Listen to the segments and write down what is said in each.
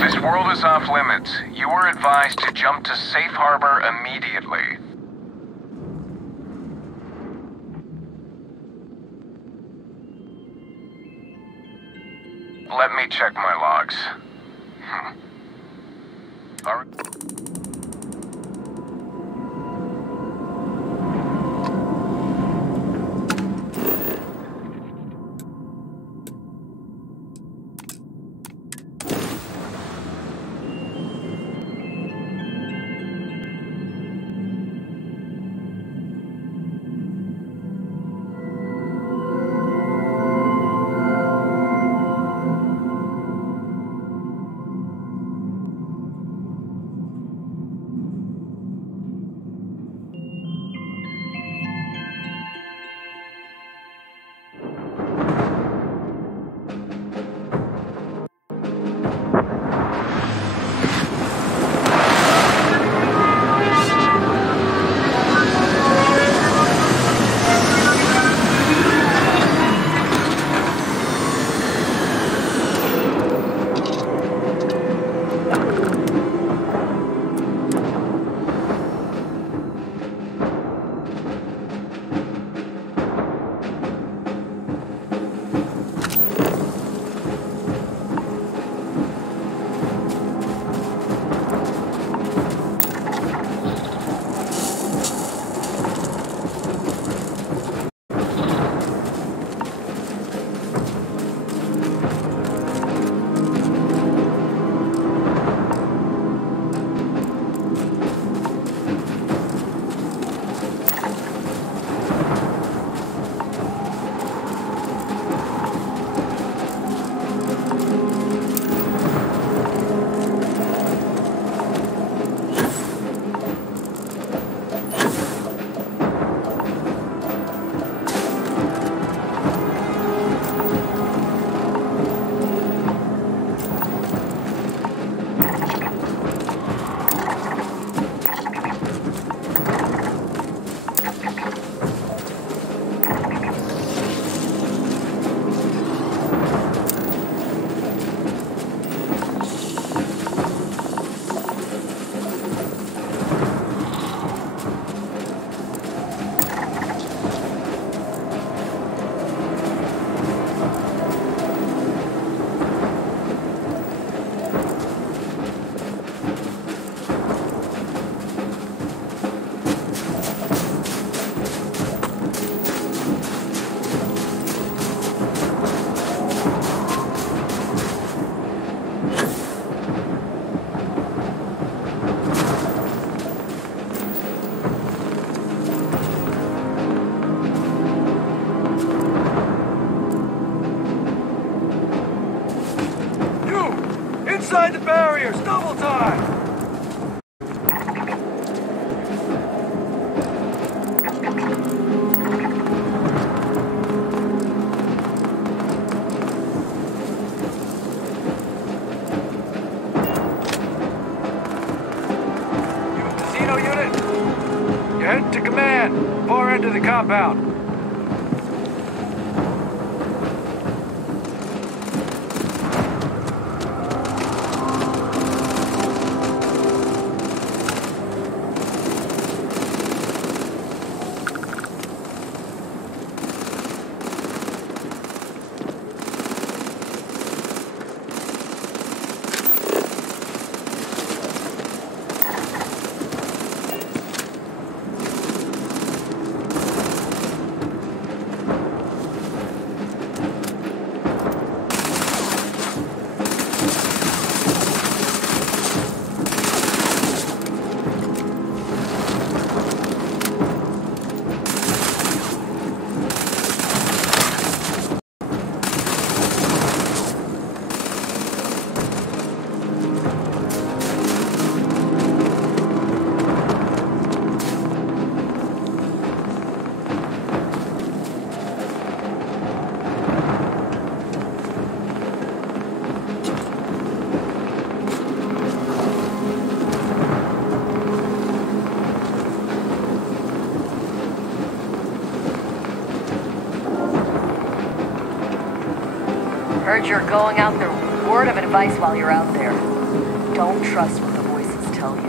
This world is off limits. You were advised to jump to safe harbor immediately. Let me check my logs. All right. Double time! Casino unit? You're heading to command. Far end of the compound. Heard you're going out there. Word of advice while you're out there. Don't trust what the voices tell you.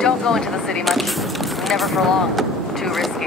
Don't go into the city much. Never for long. Too risky.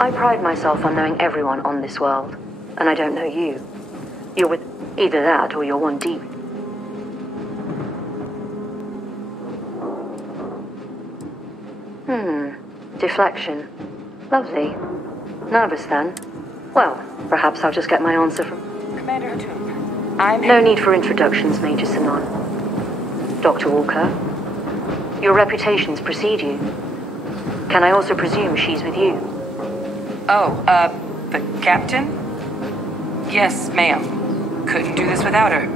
I pride myself on knowing everyone on this world, and I don't know you. You're with either that or you're one deep. Deflection. Lovely. Nervous then? Well, perhaps I'll just get my answer from... Commander Hatum, I'm... No need for introductions, Major Sinan. Dr. Walker, your reputations precede you. Can I also presume she's with you? Oh, the captain? Yes, ma'am. Couldn't do this without her.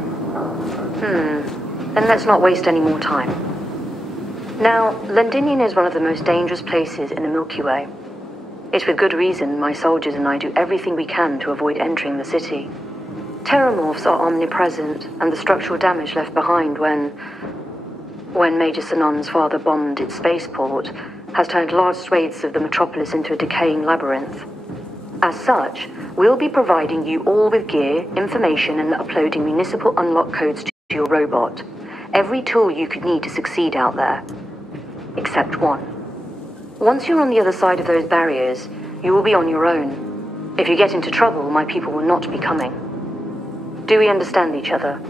Then let's not waste any more time. Now, Londinium is one of the most dangerous places in the Milky Way. It's with good reason my soldiers and I do everything we can to avoid entering the city. Terramorphs are omnipresent, and the structural damage left behind when Major Sinan's father bombed its spaceport has turned large swathes of the metropolis into a decaying labyrinth. As such, we'll be providing you all with gear, information, and uploading municipal unlock codes to your robot. Every tool you could need to succeed out there. Except one. Once you're on the other side of those barriers, you will be on your own. If you get into trouble, my people will not be coming. Do we understand each other?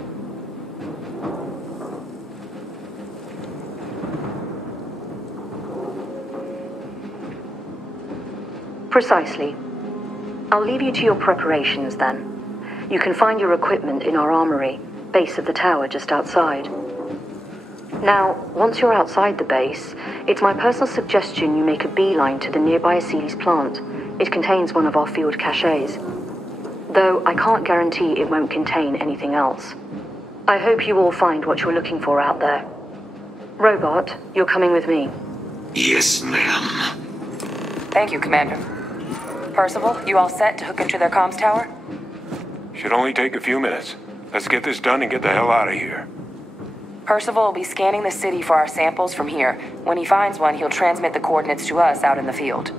Precisely. I'll leave you to your preparations then. You can find your equipment in our armory, base of the tower just outside. Now, once you're outside the base, it's my personal suggestion you make a beeline to the nearby Aceles plant. It contains one of our field caches. Though I can't guarantee it won't contain anything else. I hope you all find what you're looking for out there. Robot, you're coming with me. Yes, ma'am. Thank you, Commander. Percival, you all set to hook into their comms tower? Should only take a few minutes. Let's get this done and get the hell out of here. Percival will be scanning the city for our samples from here. When he finds one, he'll transmit the coordinates to us out in the field.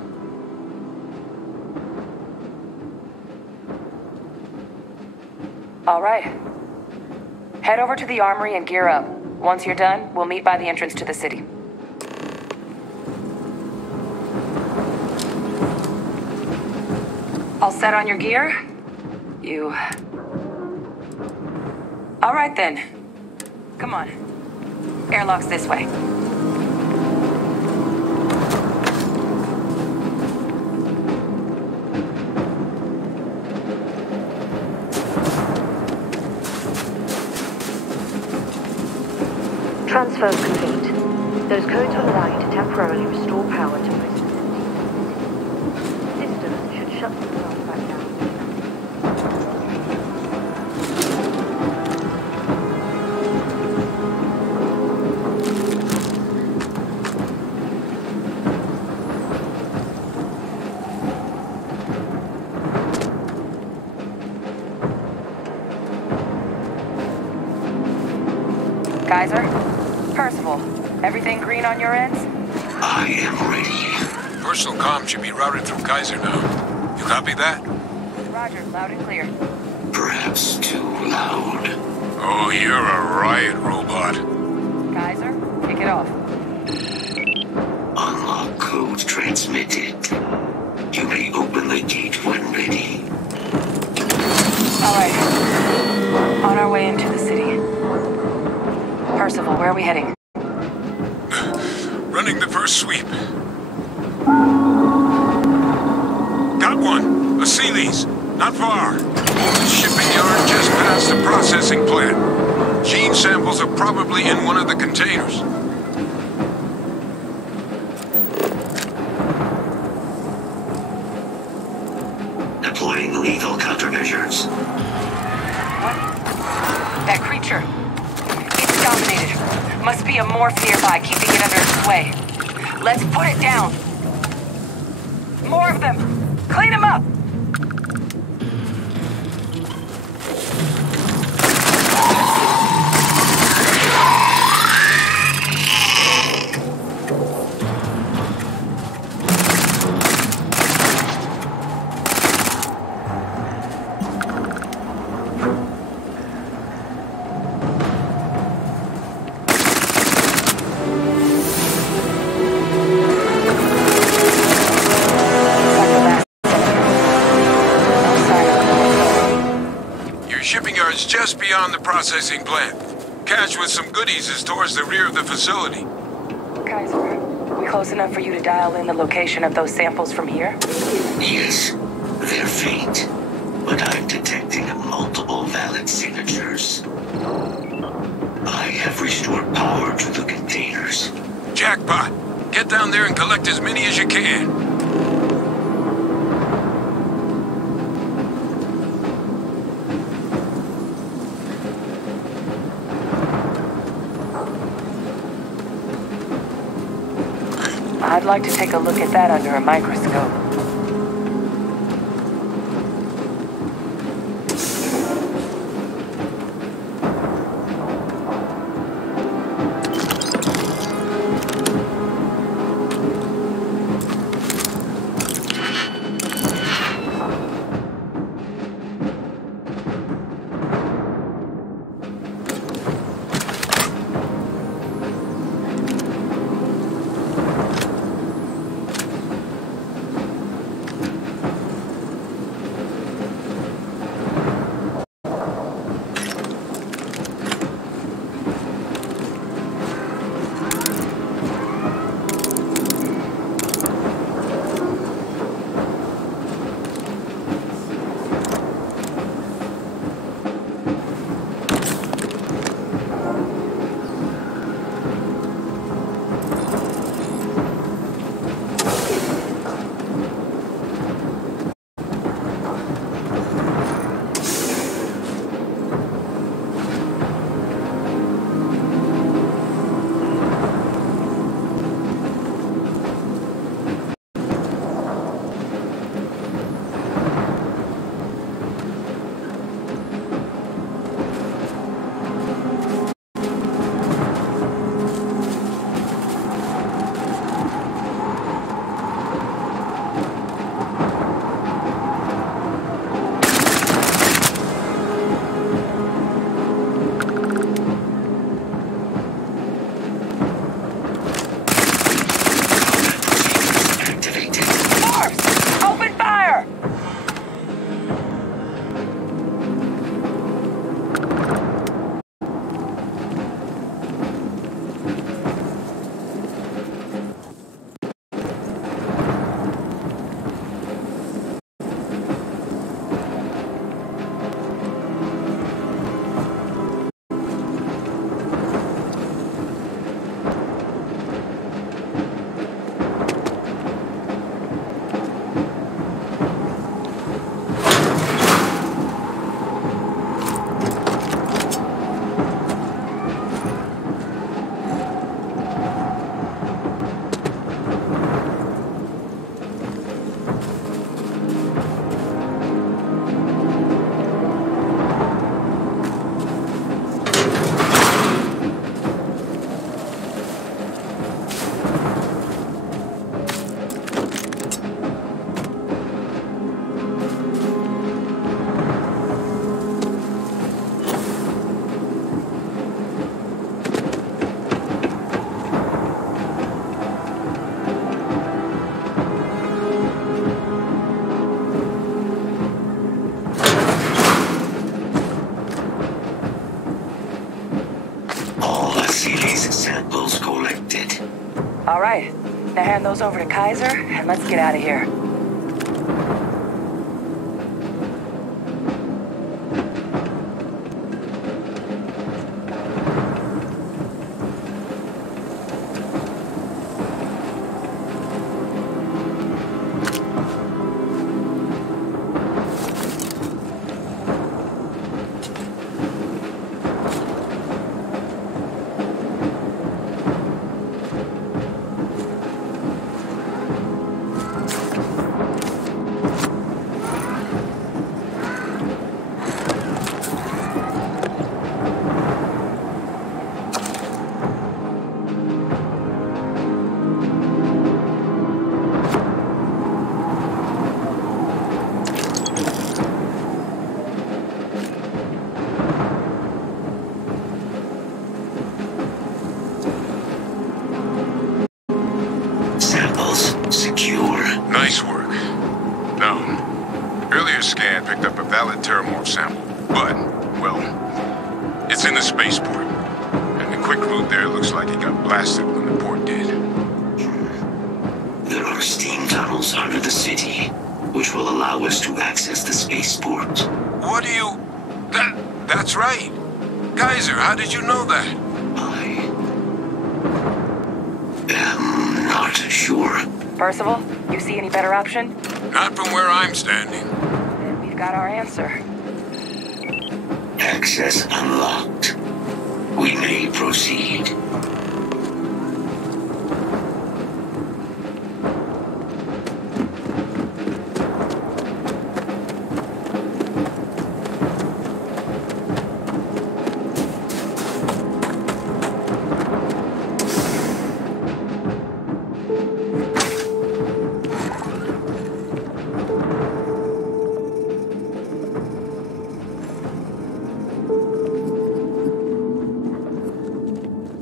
All right. Head over to the armory and gear up. Once you're done, we'll meet by the entrance to the city. All set on your gear? You... All right then. Come on. Airlock's this way. Transfer complete. Those codes will allow you to temporarily restore power to most of the city. Systems should shut themselves back down. Kaiser? Percival, everything green on your ends? I am ready. Personal comm should be routed through Kaiser now. You copy that? Roger, loud and clear. Perhaps too loud. Oh, you're a riot robot. Kaiser, kick it off. Unlock code transmitted. You may open the gate when ready. All right. On our way into the city. Percival, where are we heading? Running the first sweep. Got one. Aceles. Not far. Shipping yard just past the processing plant. Gene samples are probably in one of the containers. Deploying lethal countermeasures. What? That creature. It's dominated. Must be a morph nearby, keeping it under its sway. Let's put it down. More of them. Clean them up. It's just beyond the processing plant. Cache with some goodies is towards the rear of the facility. Kaiser, we close enough for you to dial in the location of those samples from here? Yes, they're faint, but I'm detecting multiple valid signatures. I have restored power to the containers. Jackpot! Get down there and collect as many as you can. I'd like to take a look at that under a microscope. Samples collected. All right. Now hand those over to Kaiser, and let's get out of here. Nice work. No. Earlier scan picked up a valid terramorph sample, but well, it's in the spaceport. And the quick route there looks like it got blasted when the port did. There are steam tunnels under the city, which will allow us to access the spaceport. What do you... That's right. Kaiser, how did you know that? I am not sure. Percival, you see any better option? Not from where I'm standing. We've got our answer. Access unlocked. We may proceed.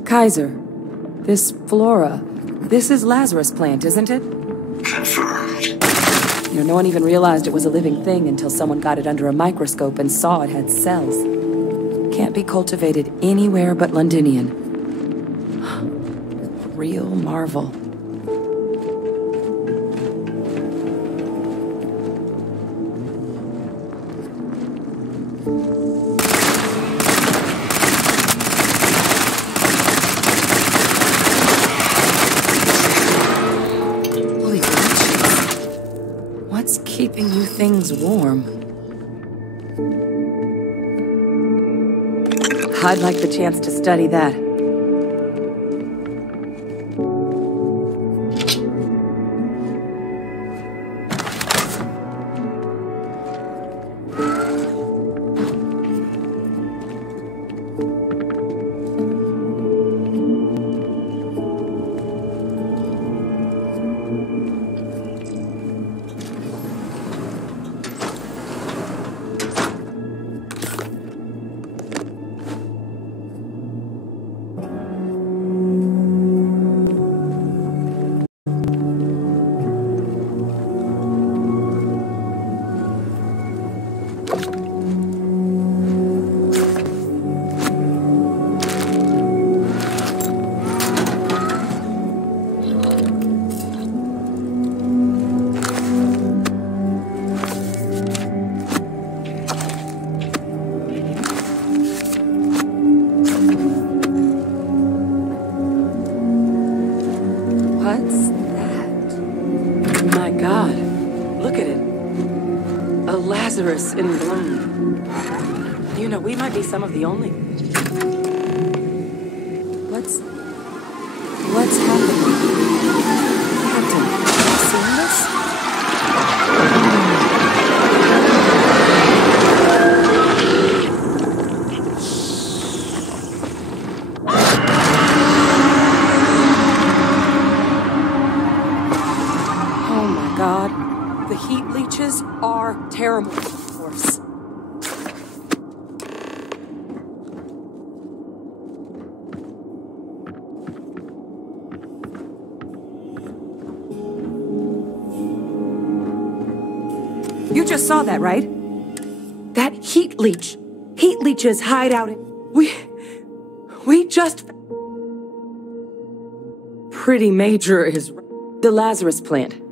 Kaiser, this Flora, this is Lazarus plant, isn't it? Confirmed. You know, no one even realized it was a living thing until someone got it under a microscope and saw it had cells. Can't be cultivated anywhere but Londinian. Real marvel. Keeping you things warm. I'd like the chance to study that. What's that? My God, look at it. A Lazarus in bloom. You know, we might be some of the only... What's happening? Captain, have you seen this? The heat leeches are terrible, of course. You just saw that, right? That heat leech. Heat leeches hide out in... We just... Pretty major is... The Lazarus plant.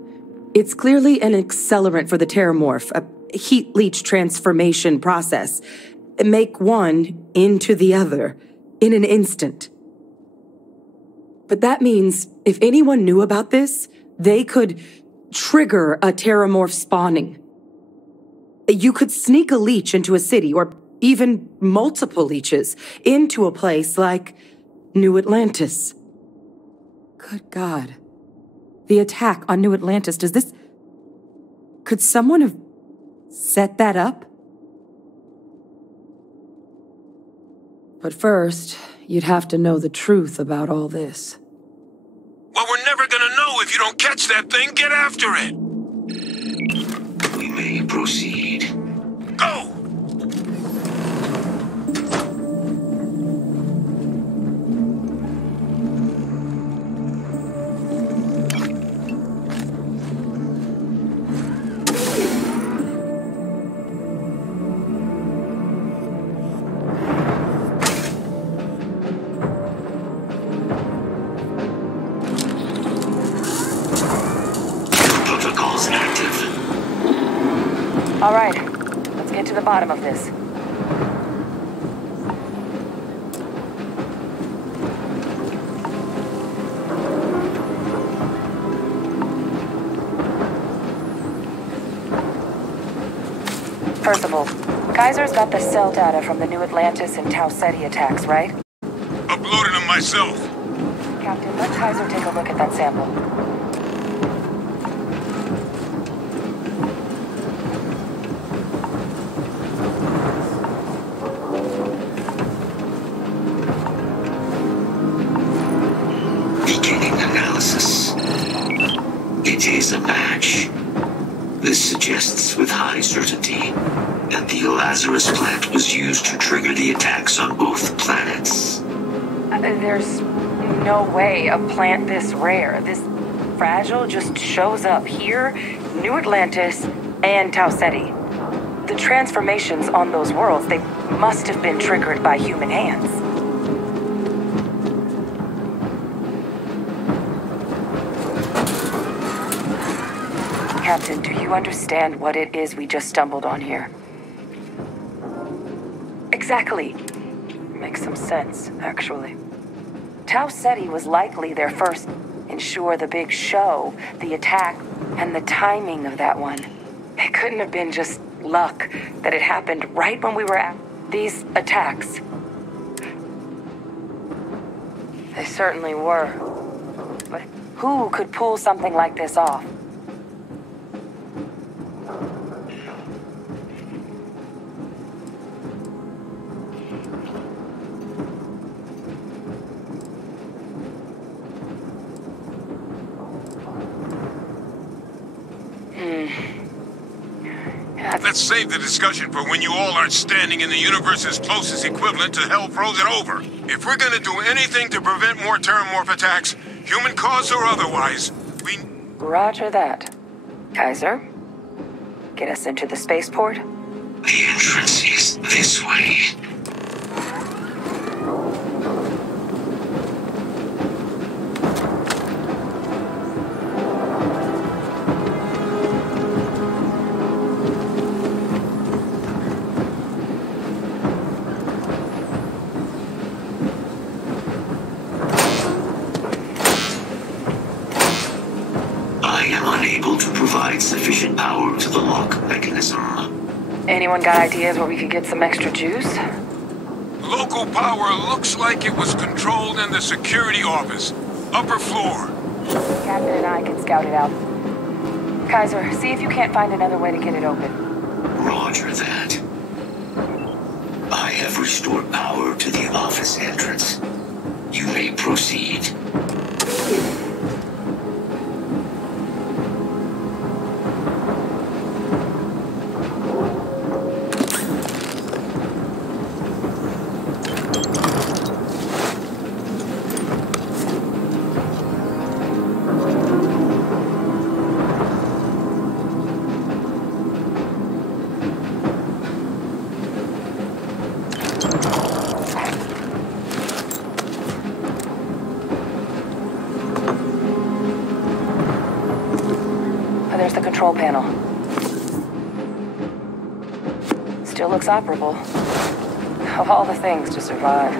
It's clearly an accelerant for the terramorph, a heat leech transformation process. Make one into the other in an instant. But that means if anyone knew about this, they could trigger a terramorph spawning. You could sneak a leech into a city, or even multiple leeches, into a place like New Atlantis. Good God. The attack on New Atlantis, does this... Could someone have set that up? But first, you'd have to know the truth about all this. Well, we're never gonna know if you don't catch that thing. Get after it! We may proceed. Go! All right, let's get to the bottom of this. First of all, Kaiser's got the cell data from the New Atlantis and Tau Ceti attacks, right? Uploaded them myself. Captain, let Kaiser take a look at that sample. Beginning analysis. It is a match. This suggests with high certainty that the Lazarus plant was used to trigger the attacks on both planets. There's no way a plant this rare, this fragile, just shows up here, New Atlantis, and Tau Ceti. The transformations on those worlds, they must have been triggered by human hands. Captain, do you understand what it is we just stumbled on here? Exactly. Makes some sense, actually. Tau Ceti was likely their first. Ensure the big show, the attack, and the timing of that one. It couldn't have been just luck that it happened right when we were at these attacks. They certainly were. But who could pull something like this off? Let's save the discussion for when you all aren't standing in the universe's closest equivalent to hell frozen over. If we're gonna do anything to prevent more Terramorph attacks, human cause or otherwise, we... Roger that. Kaiser, get us into the spaceport? The entrance is this way. Sufficient power to the lock mechanism. Anyone got ideas where we could get some extra juice? Local power looks like it was controlled in the security office. Upper floor. Captain and I can scout it out. Kaiser, see if you can't find another way to get it open. Roger that. I have restored power to the office entrance. You may proceed. There's the control panel. Still looks operable. Of all the things to survive.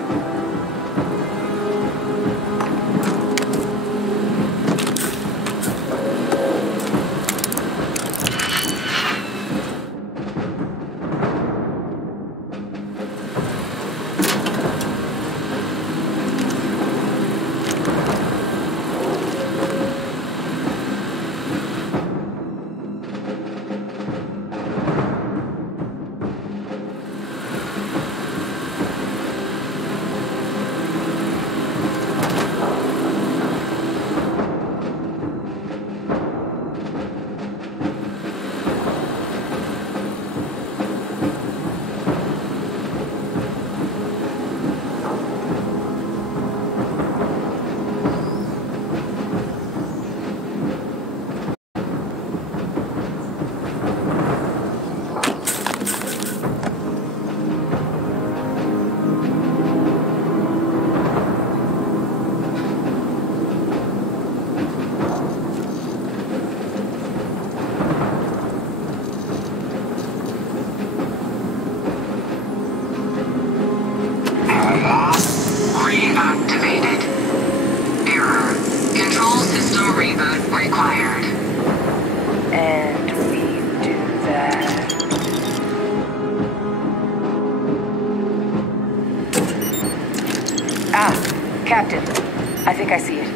I see it.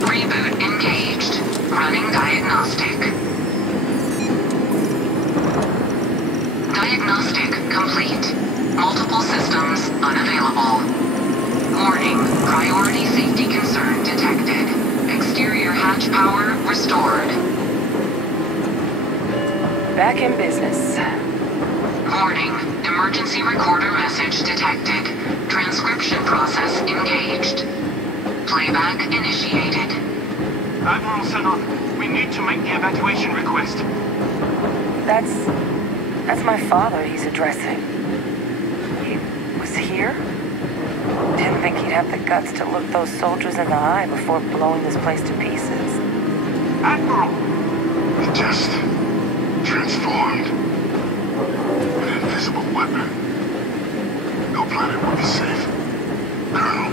Reboot engaged. Running diagnostic. Diagnostic complete. Multiple systems unavailable. Warning, priority safety concern detected. Exterior hatch power restored. Back in business. Warning, emergency recorder message detected. Transcription process engaged. Playback initiated. Admiral Senon, we need to make the evacuation request. That's my father he's addressing. He was here? Didn't think he'd have the guts to look those soldiers in the eye before blowing this place to pieces. Admiral! It just transformed. An invisible weapon. No planet will be safe. Colonel,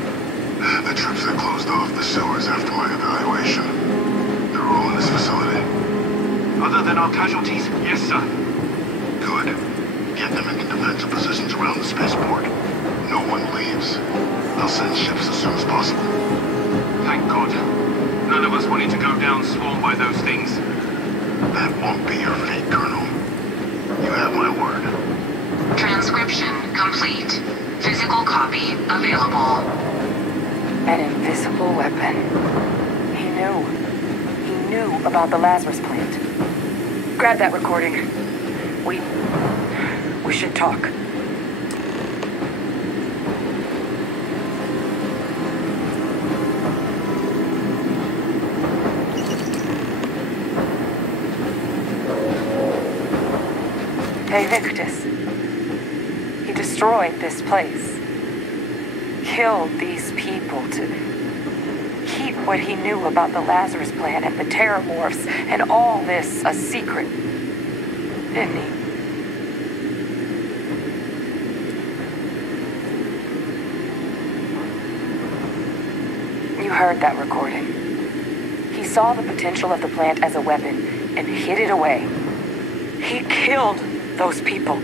the troops that closed off the sewers after my evaluation, they're all in this facility. Other than our casualties, yes, sir. Good. Get them into defensive positions around the spaceport. No one leaves. I'll send ships as soon as possible. Thank God. None of us wanted to go down swarmed by those things. That won't be your fate, Colonel. You have my word. Transcription complete. Physical copy available. An invisible weapon. He knew. He knew about the Lazarus plant. Grab that recording. We should talk. Hey, Victus. He destroyed this place. Killed these people to keep what he knew about the Lazarus plant and the Terramorphs and all this a secret. Didn't he? You heard that recording. He saw the potential of the plant as a weapon and hid it away. He killed those people.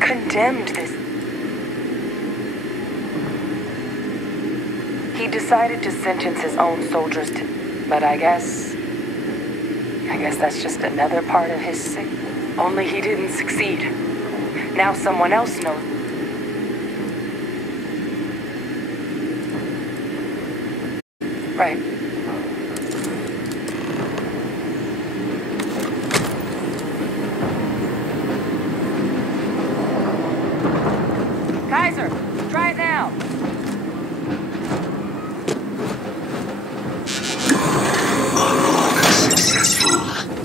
Condemned this. He decided to sentence his own soldiers to... But I guess that's just another part of his sick. Only he didn't succeed. Now someone else knows. Right. Kaiser, try it now.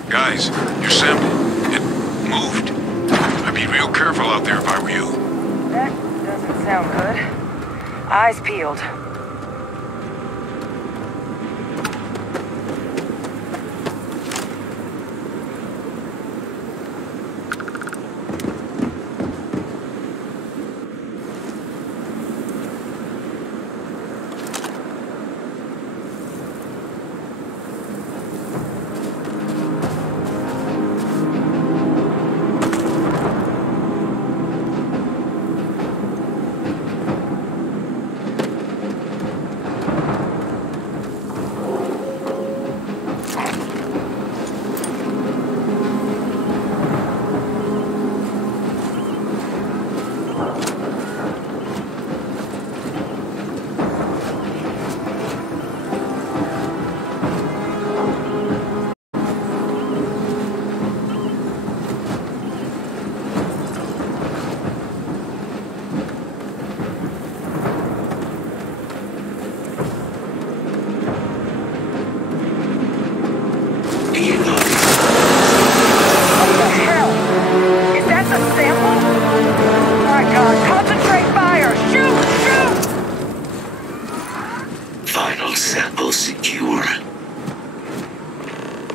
Guys, your sample, it moved. I'd be real careful out there if I were you. That doesn't sound good. Eyes peeled.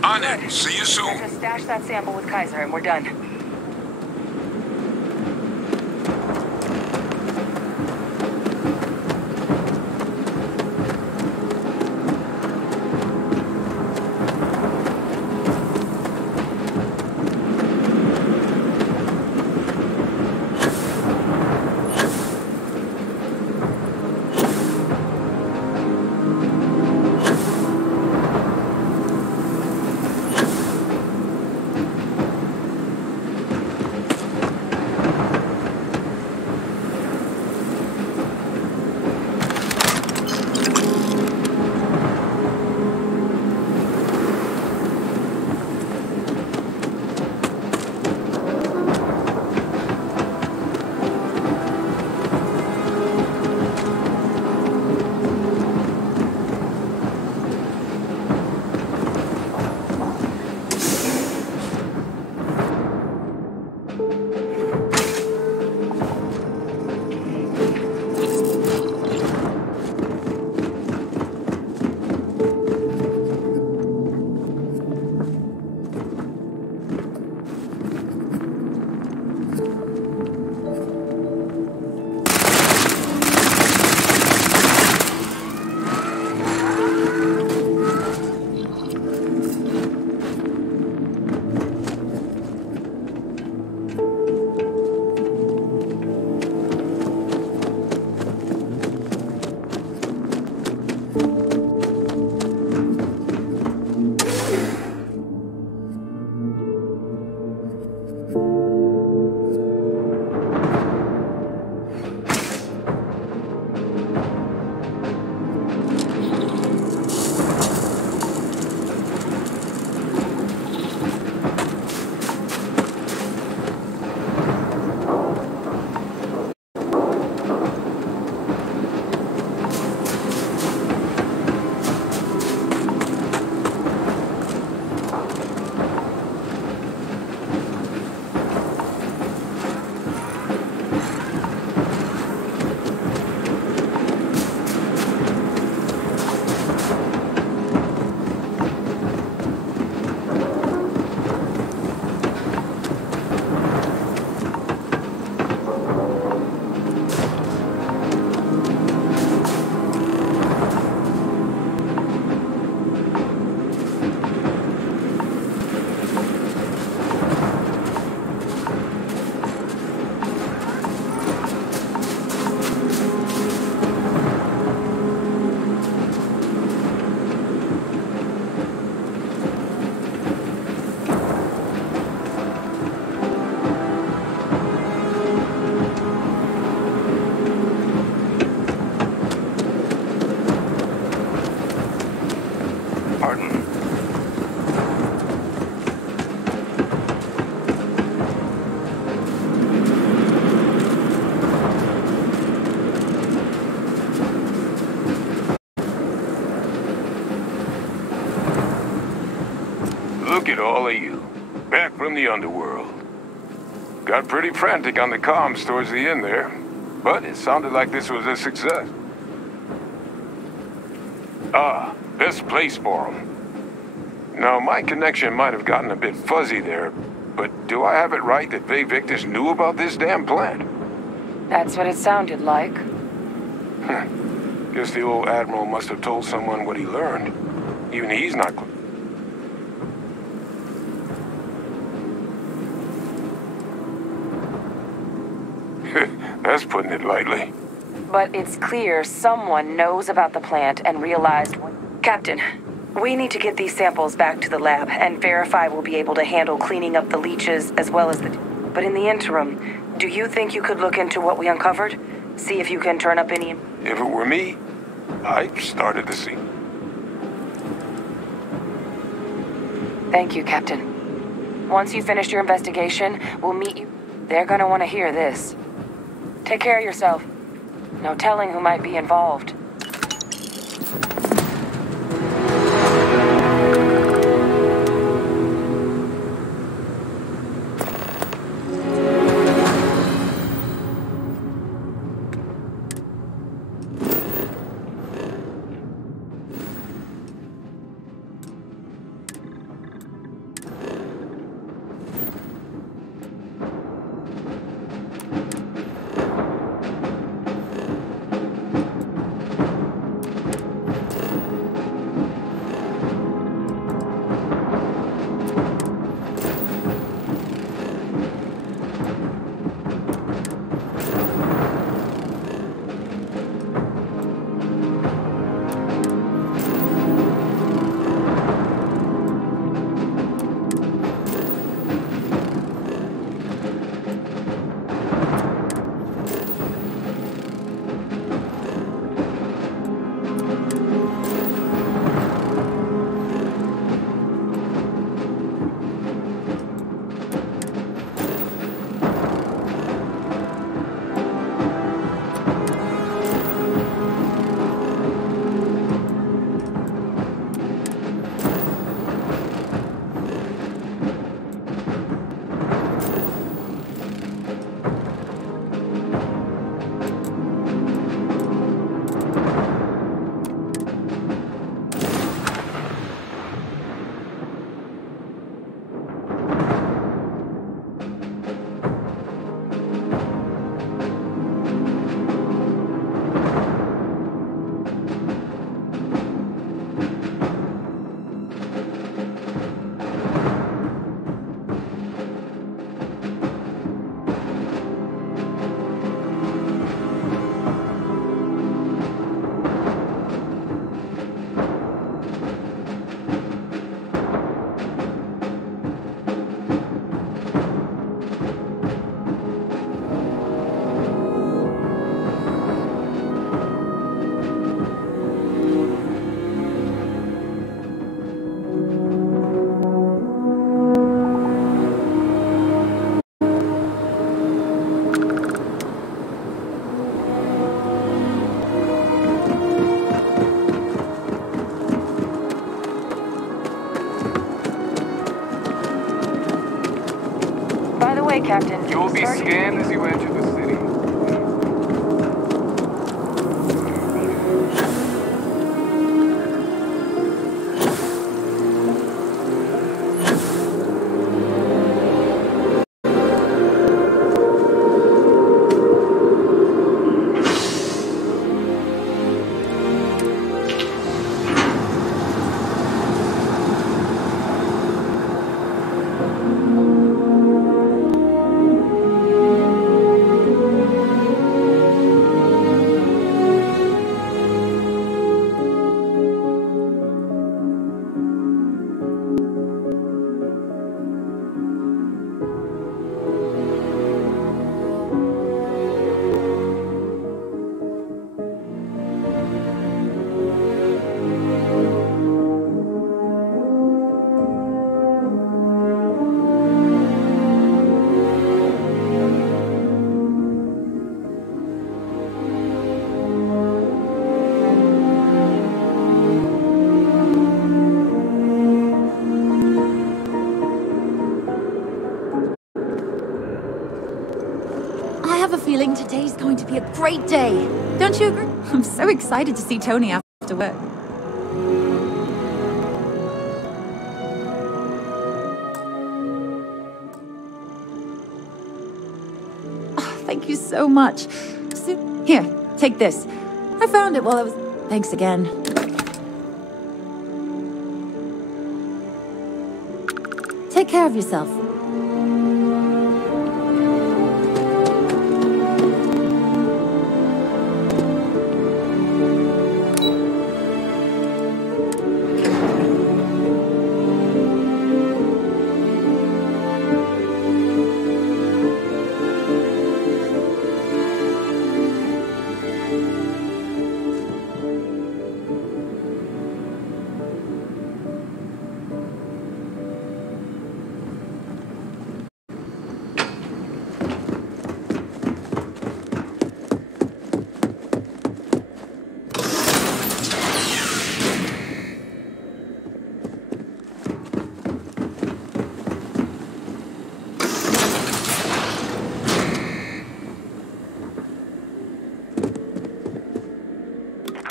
On it. See you soon. Just stash that sample with Kaiser and we're done. Look at all of you. Back from the underworld. Got pretty frantic on the comms towards the end there, but it sounded like this was a success. Ah, best place for them. Now, my connection might have gotten a bit fuzzy there, but do I have it right that Vay Victus knew about this damn plant? That's what it sounded like. Guess the old Admiral must have told someone what he learned. Even he's not... That's putting it lightly. But it's clear someone knows about the plant and realized... Captain, we need to get these samples back to the lab and verify we'll be able to handle cleaning up the leeches as well as the... But in the interim, do you think you could look into what we uncovered? See if you can turn up any... If it were me, I'd started to see. Thank you, Captain. Once you finish your investigation, we'll meet you. They're gonna want to hear this. Take care of yourself. No telling who might be involved. Captain. You will be scanned as you enter the city. feeling today's going to be a great day. Don't you agree? I'm so excited to see Tony after work. Oh, thank you so much. Here, take this. I found it while I was... Thanks again. Take care of yourself.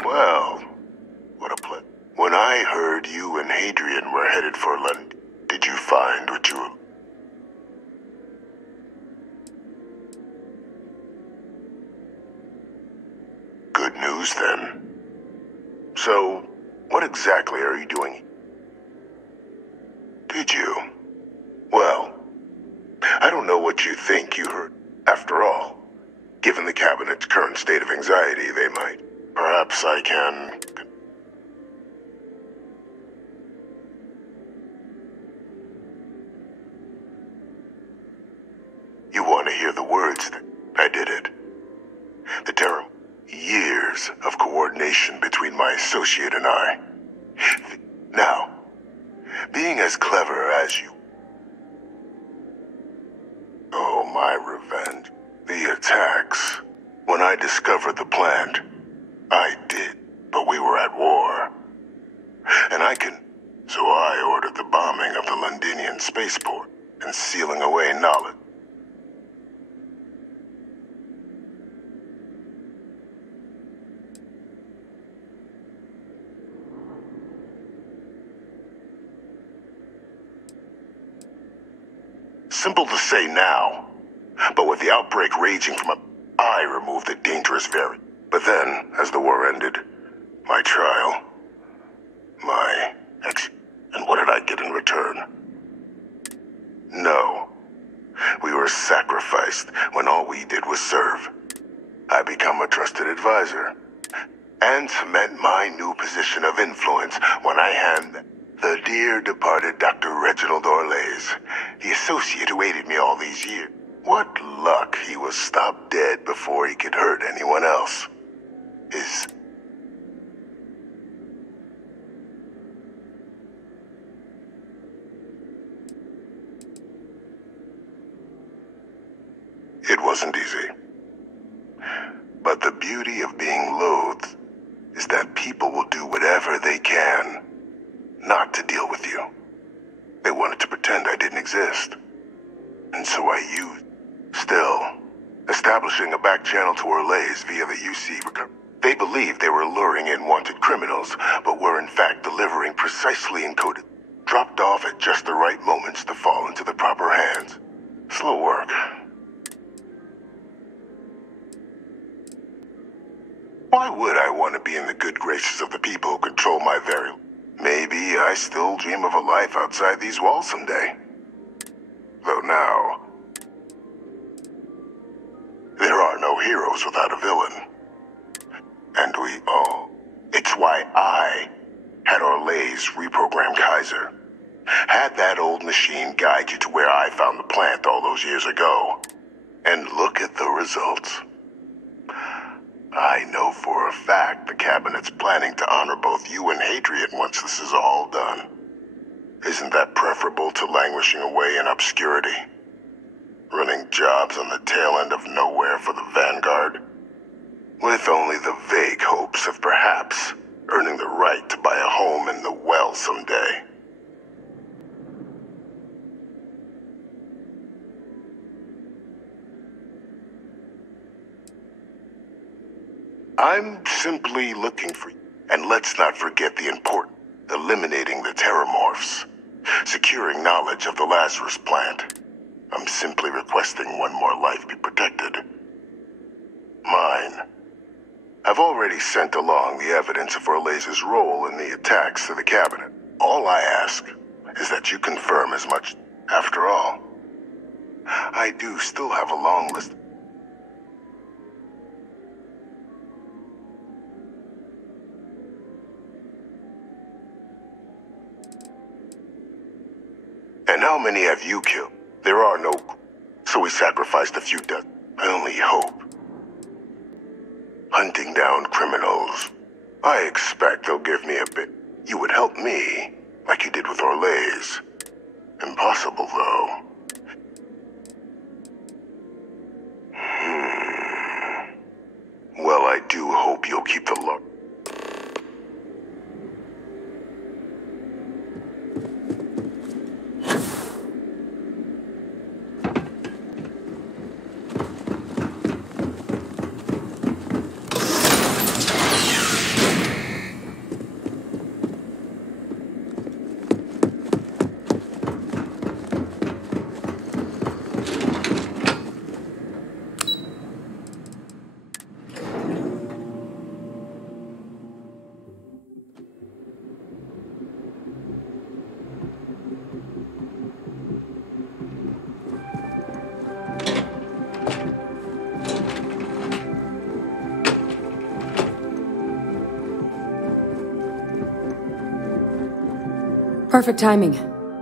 Well, what a pleasure. When I heard you and Hadrian were headed for London, did you find what you were... Good news, then. So, what exactly are you doing? Did you? Well, I don't know what you think you heard. After all, given the Cabinet's current state of anxiety, they might. Perhaps I can... You want to hear the words that I did it. The term years of coordination between my associate and I. Now, being as clever as you... Oh, my revenge. The attacks. When I discovered the plant, I did, but we were at war. And I can... So I ordered the bombing of the Londinian spaceport and sealing away knowledge. Simple to say now, but with the outbreak raging from I removed the dangerous variant. But then, as the war ended, my trial, and what did I get in return? No. We were sacrificed when all we did was serve. I become a trusted advisor, and cement my new position of influence when I hand the dear departed Dr. Reginald Orlays, the associate who aided me all these years. What luck he was stopped dead before he could hurt anyone else. It wasn't easy. But the beauty of being loathed is that people will do whatever they can not to deal with you. They wanted to pretend I didn't exist. And so I used. Still, establishing a back channel to Orlays via the UC. They believed they were luring in wanted criminals, but were in fact delivering precisely encoded, dropped off at just the right moments to fall into the proper hands. Slow work. Why would I want to be in the good graces of the people who control my very... Maybe I still dream of a life outside these walls someday. Though now... There are no heroes without a villain. And we all... It's why I had Orlays reprogram Kaiser. Had that old machine guide you to where I found the plant all those years ago. And look at the results. I know for a fact the Cabinet's planning to honor both you and Hadrian once this is all done. Isn't that preferable to languishing away in obscurity? Running jobs on the tail end of nowhere for the Vanguard? With only the vague hopes of perhaps earning the right to buy a home in the well someday. I'm simply looking for you. And let's not forget the important. Eliminating the terramorphs. Securing knowledge of the Lazarus plant. I'm simply requesting one more life be protected. Mine. I've already sent along the evidence of Orlez's role in the attacks to the cabinet. All I ask is that you confirm as much. After all, I do still have a long list. And how many have you killed? There are no... So we sacrificed a few dozen. I only hope. Hunting down criminals. I expect they'll give me a bit. You would help me, like you did with Orlez. Impossible, though. Well, I do hope you'll keep the luck. Perfect timing.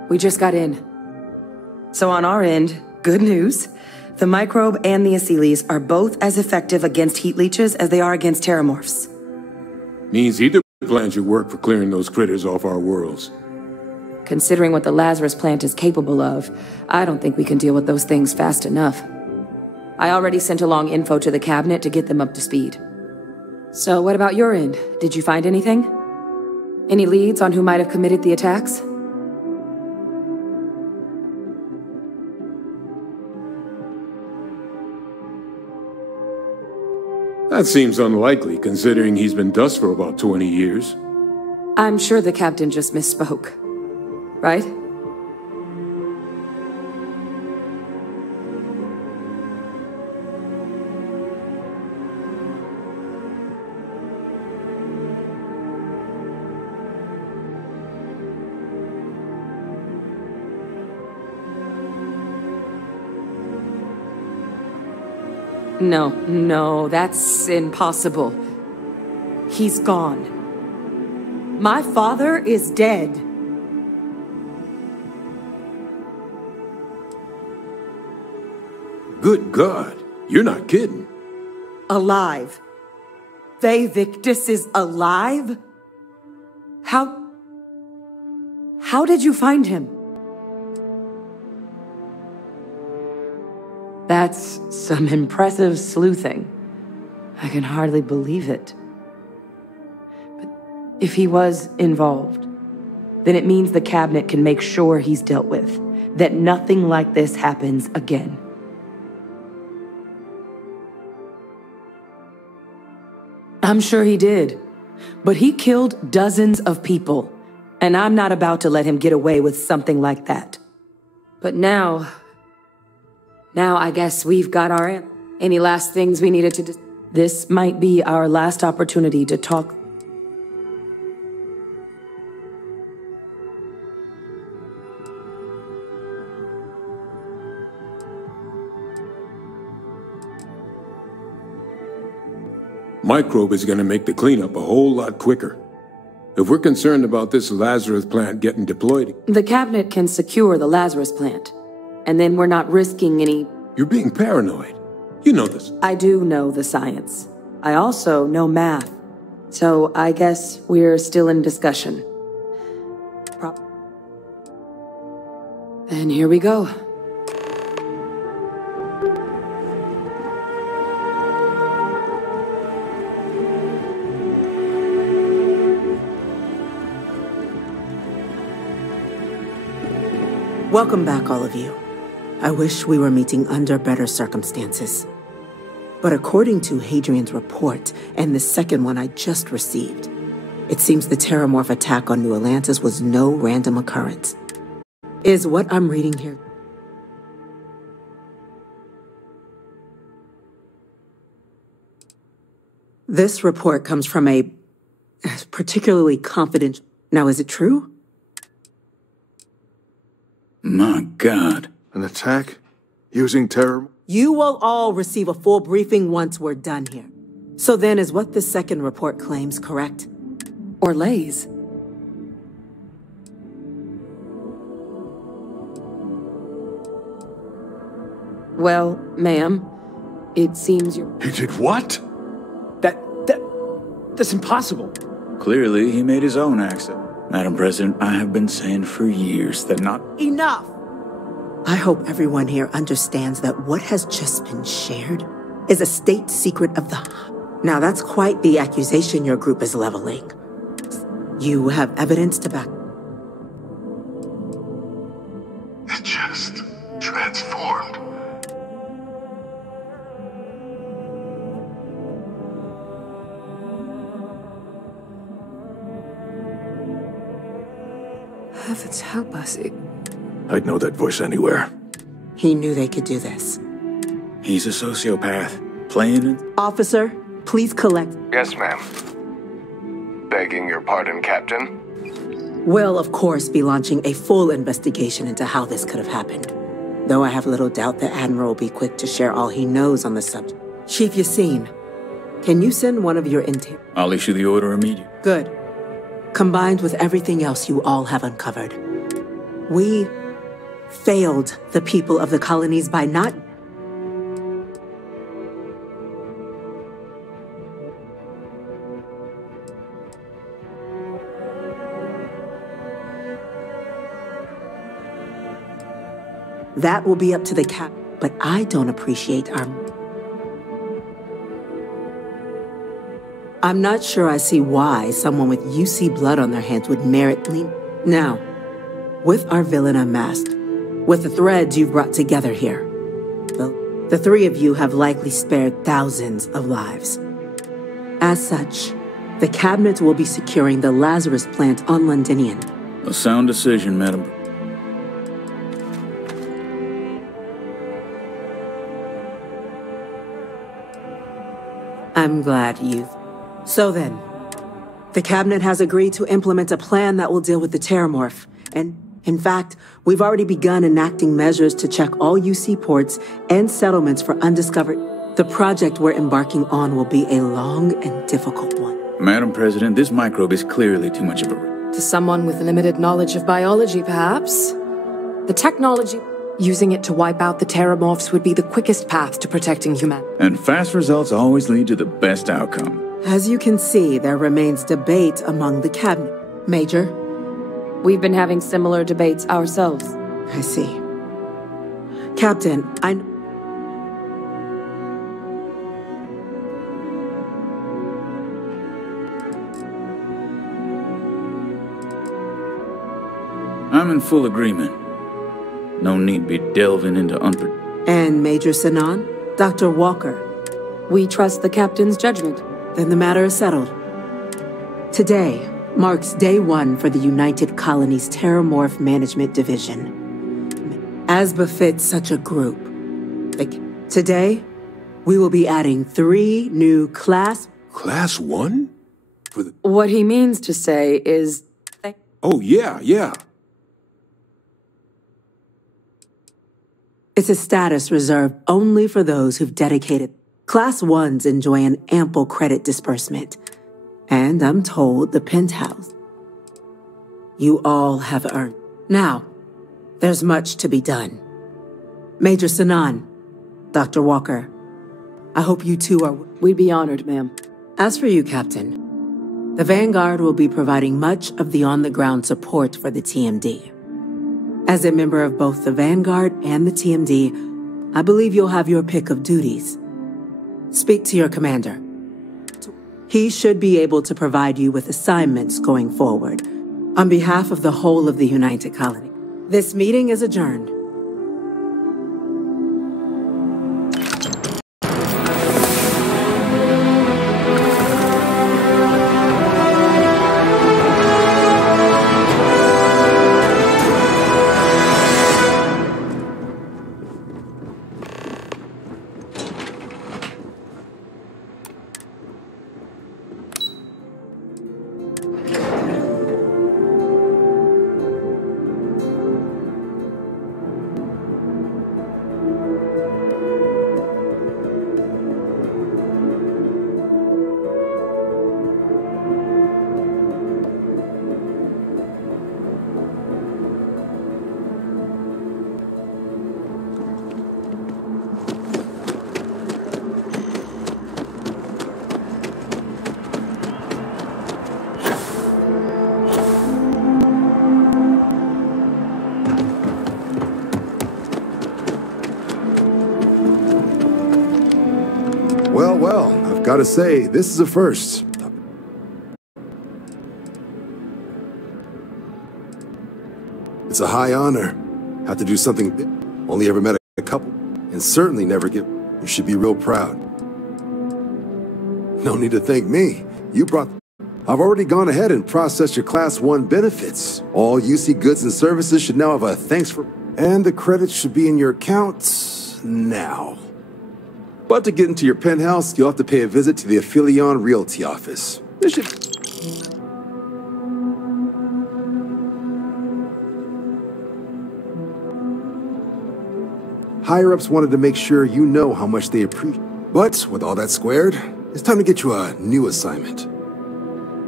We just got in. So on our end, good news. The microbe and the Asylees are both as effective against heat leeches as they are against terramorphs. Means either plan should work for clearing those critters off our worlds. Considering what the Lazarus plant is capable of, I don't think we can deal with those things fast enough. I already sent along info to the cabinet to get them up to speed. So what about your end? Did you find anything? Any leads on who might have committed the attacks? That seems unlikely, considering he's been dust for about 20 years. I'm sure the captain just misspoke. Right? No, that's impossible. He's gone. My father is dead. Good God, you're not kidding. Alive. Ve Victus is alive? How did you find him? That's some impressive sleuthing. I can hardly believe it. But if he was involved, then it means the cabinet can make sure he's dealt with, that nothing like this happens again. I'm sure he did, but he killed dozens of people, and I'm not about to let him get away with something like that. But now I guess we've got our answer. Any last things we needed to This might be our last opportunity to talk. Microbe is going to make the cleanup a whole lot quicker. If we're concerned about this Lazarus plant getting deployed... The cabinet can secure the Lazarus plant. And then we're not risking any... You're being paranoid. You know this. I do know the science. I also know math. So I guess we're still in discussion. And here we go. Welcome back, all of you. I wish we were meeting under better circumstances. But according to Hadrian's report and the second one I just received, it seems the Terramorph attack on New Atlantis was no random occurrence. Is what I'm reading here? This report comes from a particularly confidential... Now, is it true? My God. An attack? Using terror? You will all receive a full briefing once we're done here. So then, is what the second report claims correct? Or lays? Well, ma'am, it seems you're... He did what? That's impossible. Clearly, he made his own accident. Madam President, I have been saying for years that not... Enough! I hope everyone here understands that what has just been shared is a state secret of the... Now, that's quite the accusation your group is leveling. You have evidence to back... It just transformed. Heavens help us. I'd know that voice anywhere. He knew they could do this. He's a sociopath. Playing... Officer, please collect... Yes, ma'am. Begging your pardon, Captain. We'll, of course, be launching a full investigation into how this could have happened. Though I have little doubt the Admiral will be quick to share all he knows on the subject. Chief Yassine, can you send one of your intel... I'll issue the order immediately. Good. Combined with everything else you all have uncovered. We failed the people of the colonies by not... That will be up to the cap, but I don't appreciate our... I'm not sure I see why someone with UC blood on their hands would merit lean... Now, with our villain unmasked, with the threads you've brought together here, the three of you have likely spared thousands of lives. As such, the cabinet will be securing the Lazarus plant on Londinian. A sound decision, Madam. I'm glad you've... So then, the cabinet has agreed to implement a plan that will deal with the Terramorph. And, in fact, we've already begun enacting measures to check all UC ports and settlements for undiscovered... The project we're embarking on will be a long and difficult one. Madam President, this microbe is clearly too much of a... To someone with limited knowledge of biology, perhaps. The technology... Using it to wipe out the Terramorphs would be the quickest path to protecting humanity. And fast results always lead to the best outcome. As you can see, there remains debate among the cabinet. Major? We've been having similar debates ourselves. I see. Captain, I'm in full agreement. No need be delving into And Major Sinan? Dr. Walker? We trust the captain's judgment. Then the matter is settled. Today marks day one for the United Colonies Terramorph Management Division. As befits such a group. Today, we will be adding 3 new Class 1? What he means to say is... Oh, yeah. It's a status reserved only for those who've dedicated. Class 1s enjoy an ample credit disbursement. And I'm told the penthouse. You all have earned. Now, there's much to be done. Major Sinan, Dr. Walker, I hope you two are... We'd be honored, ma'am. As for you, Captain, the Vanguard will be providing much of the on-the-ground support for the TMD. As a member of both the Vanguard and the TMD, I believe you'll have your pick of duties. Speak to your commander. He should be able to provide you with assignments going forward, on behalf of the whole of the United Colony. This meeting is adjourned. Well, well, I've got to say, this is a first. It's a high honor. Have to do something big. Only ever met a couple, and certainly never get. You should be real proud. No need to thank me. You brought... I've already gone ahead and processed your Class 1 benefits. All UC goods and services should now have a thanks for... And the credits should be in your account now. But to get into your penthouse, you'll have to pay a visit to the Aphelion Realty office. This should... Higher-ups wanted to make sure you know how much they appreciate. But with all that squared, it's time to get you a new assignment.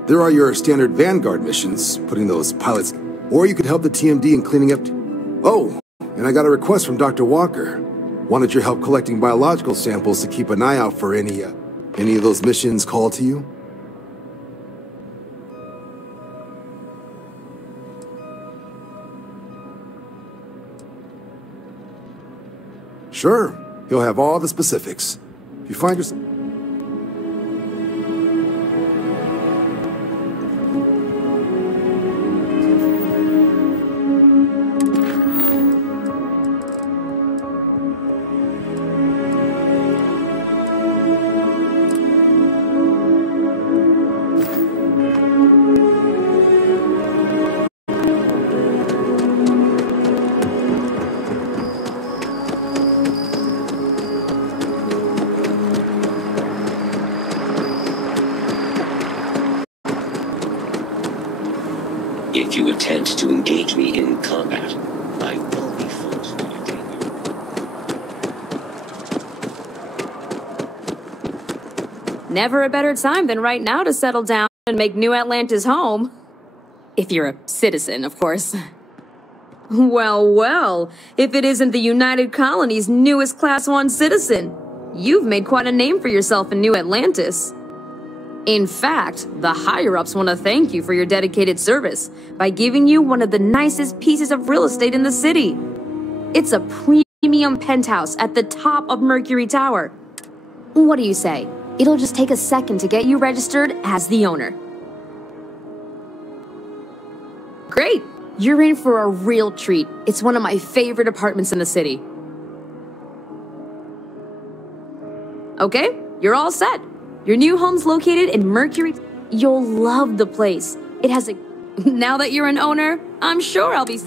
There are your standard Vanguard missions, putting those pilots... Or you could help the TMD in cleaning up... Oh, and I got a request from Dr. Walker. Wanted your help collecting biological samples to keep an eye out for any of those missions called to you? Sure, he'll have all the specifics. If you find yourself... If you attempt to engage me in combat, I will be forced to detain you. Never a better time than right now to settle down and make New Atlantis home. If you're a citizen, of course. Well, well, if it isn't the United Colony's newest Class 1 citizen, you've made quite a name for yourself in New Atlantis. In fact, the higher-ups want to thank you for your dedicated service by giving you one of the nicest pieces of real estate in the city. It's a premium penthouse at the top of Mercury Tower. What do you say? It'll just take a second to get you registered as the owner. Great! You're in for a real treat. It's one of my favorite apartments in the city. Okay, you're all set. Your new home's located in Mercury. You'll love the place. It has a... Now that you're an owner, I'm sure I'll be...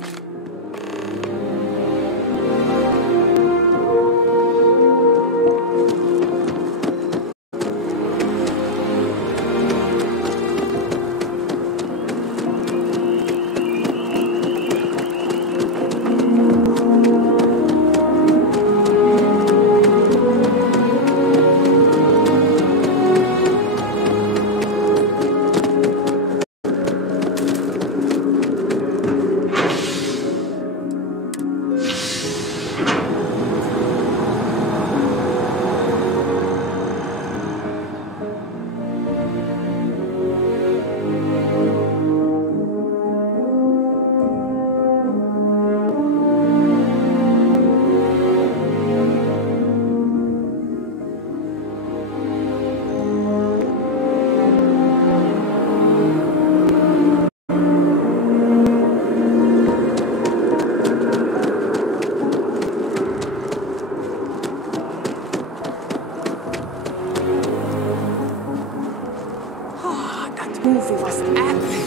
movie was epic.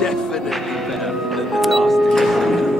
Definitely better than the last one.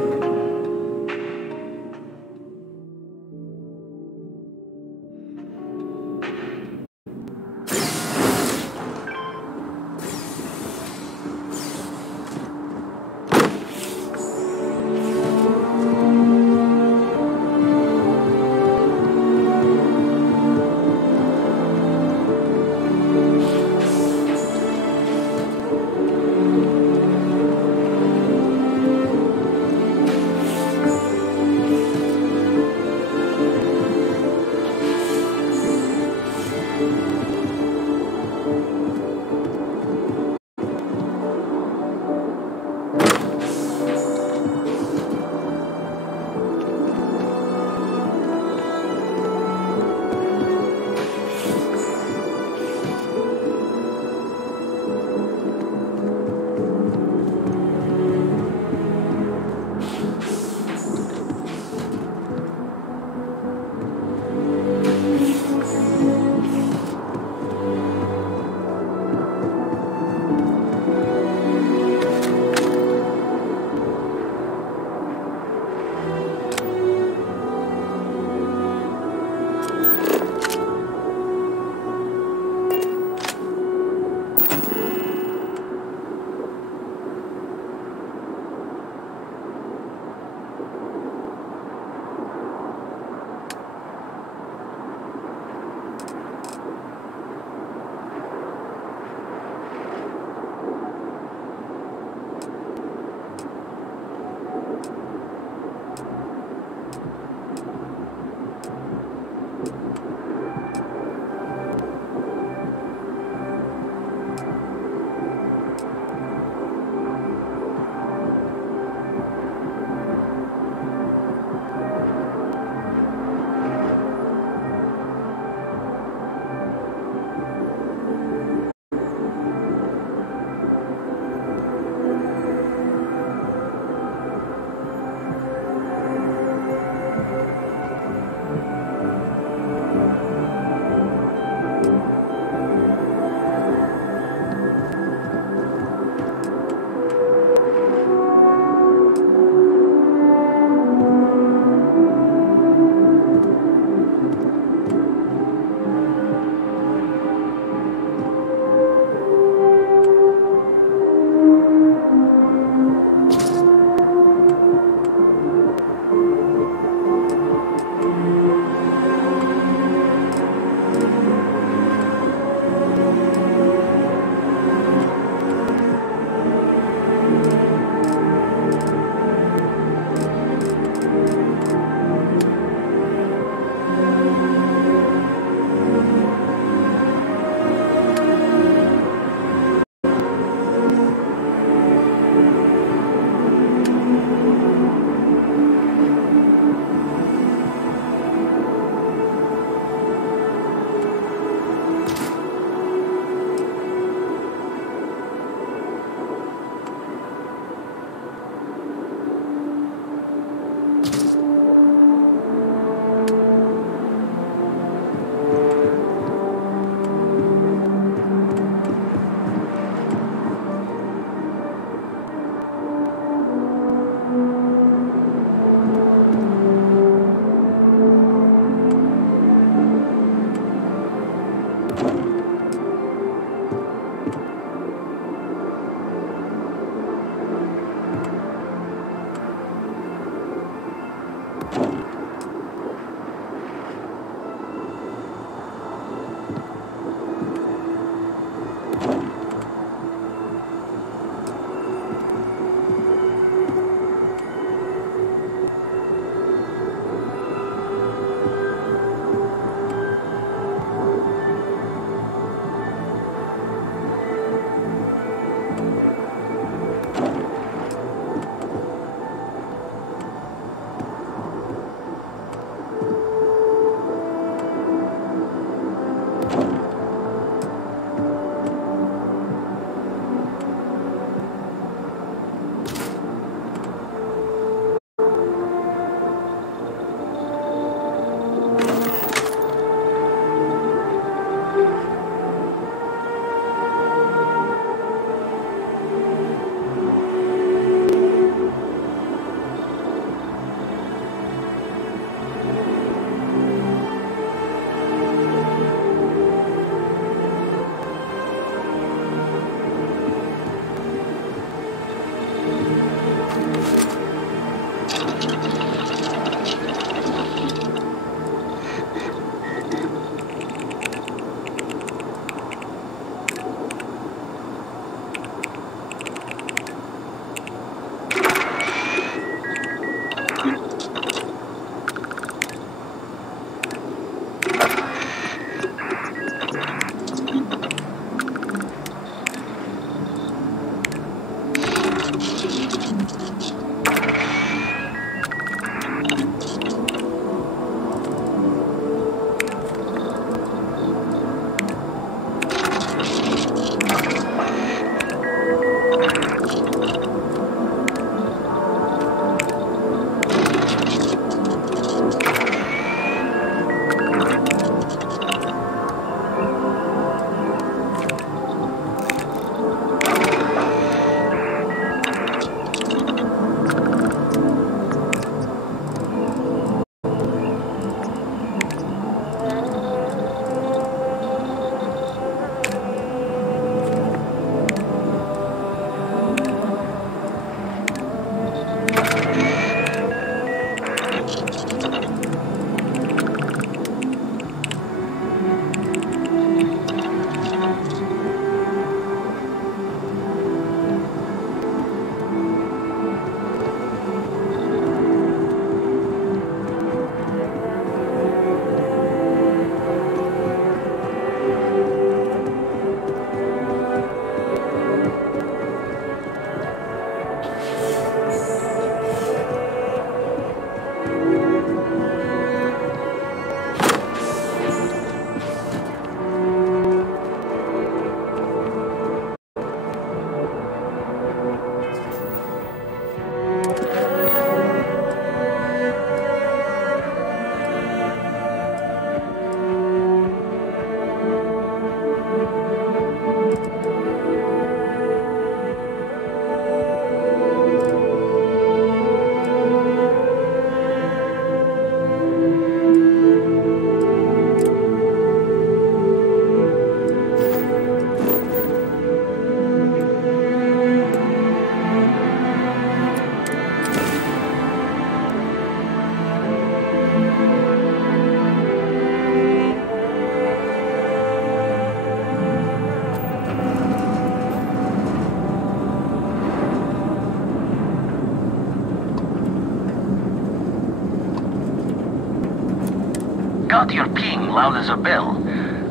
Got your ping loud as a bell.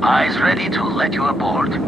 Eyes ready to let you aboard.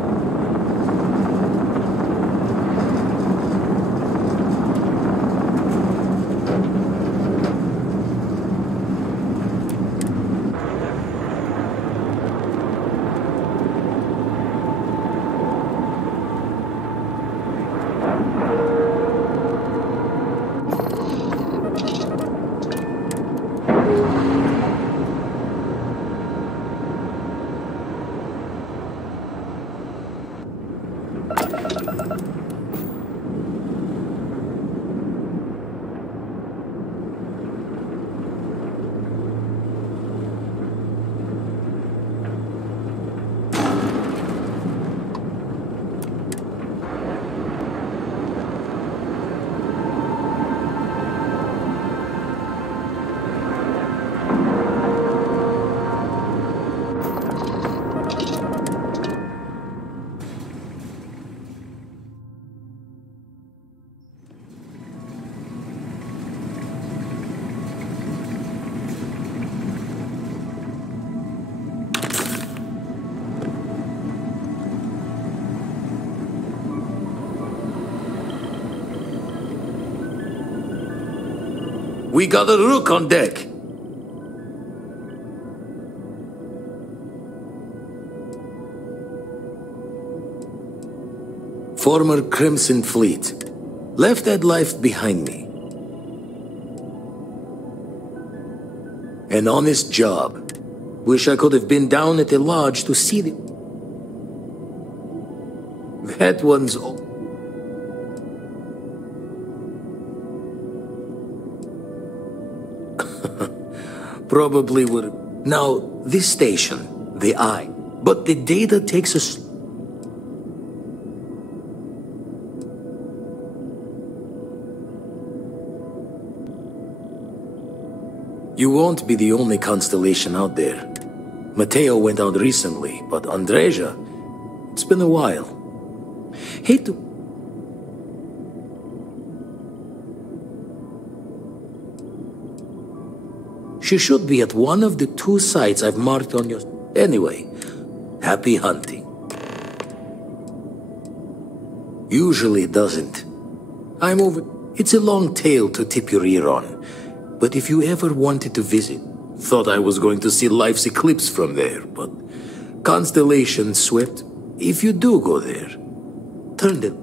We got a rook on deck. Former Crimson Fleet. Left that life behind me. An honest job. Wish I could have been down at the lodge to see the... That one's... Probably would... Now, this station, the Eye. But the data takes us... You won't be the only constellation out there. Mateo went out recently, but Andreja... It's been a while. Hate to... She should be at one of the 2 sites I've marked on your... Anyway, happy hunting. Usually it doesn't. I'm over... It's a long tale to tip your ear on. But if you ever wanted to visit, thought I was going to see life's eclipse from there, but... Constellation swept. If you do go there, turn it...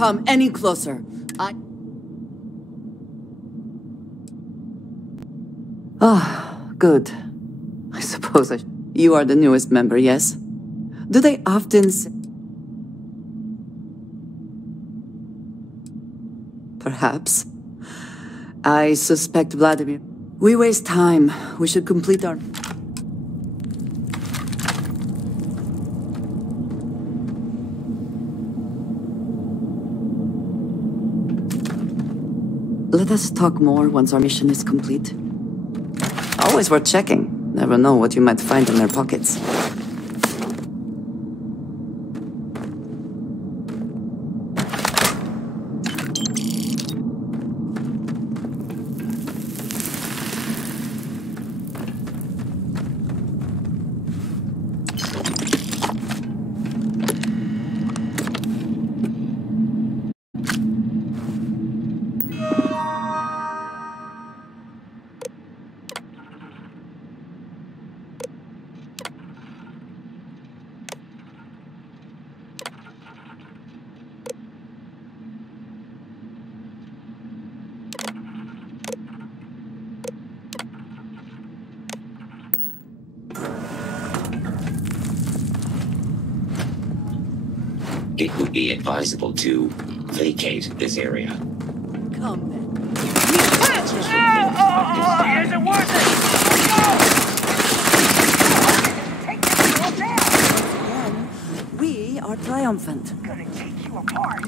come any closer. Good. I suppose you are the newest member, yes? Do they often say... Perhaps. I suspect Vladimir. We waste time. We should complete our... Let us talk more once our mission is complete. Always worth checking. Never know what you might find in their pockets. It would be advisable to vacate this area. Come then. Is it worth it? We are triumphant. Gonna take you apart.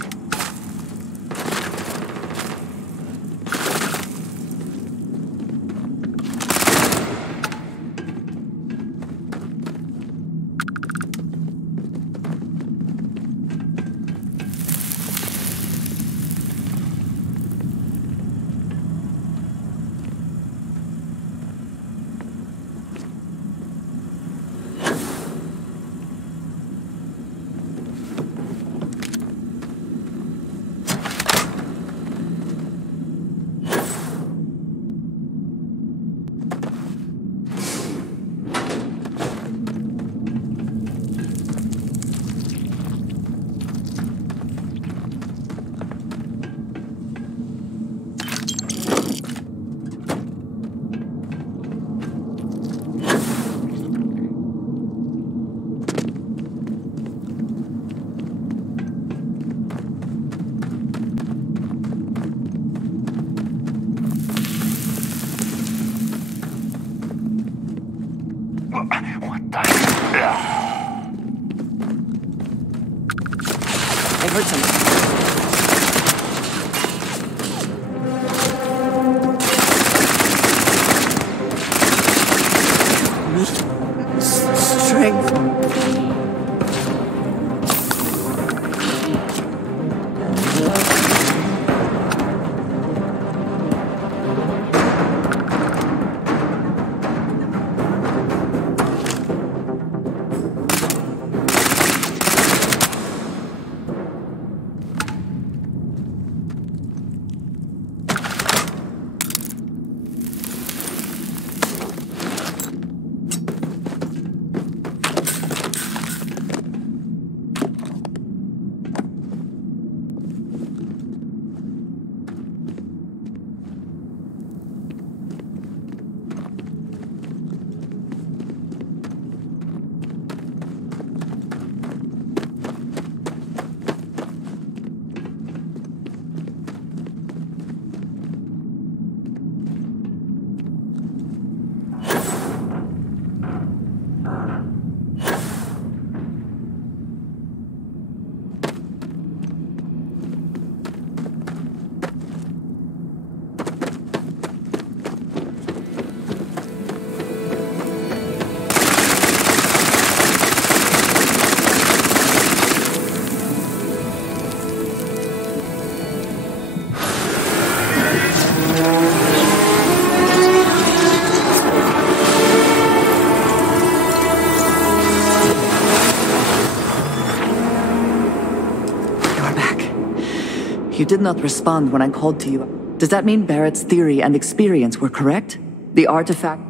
I heard something. You did not respond when I called to you. Does that mean Barrett's theory and experience were correct? The artifact...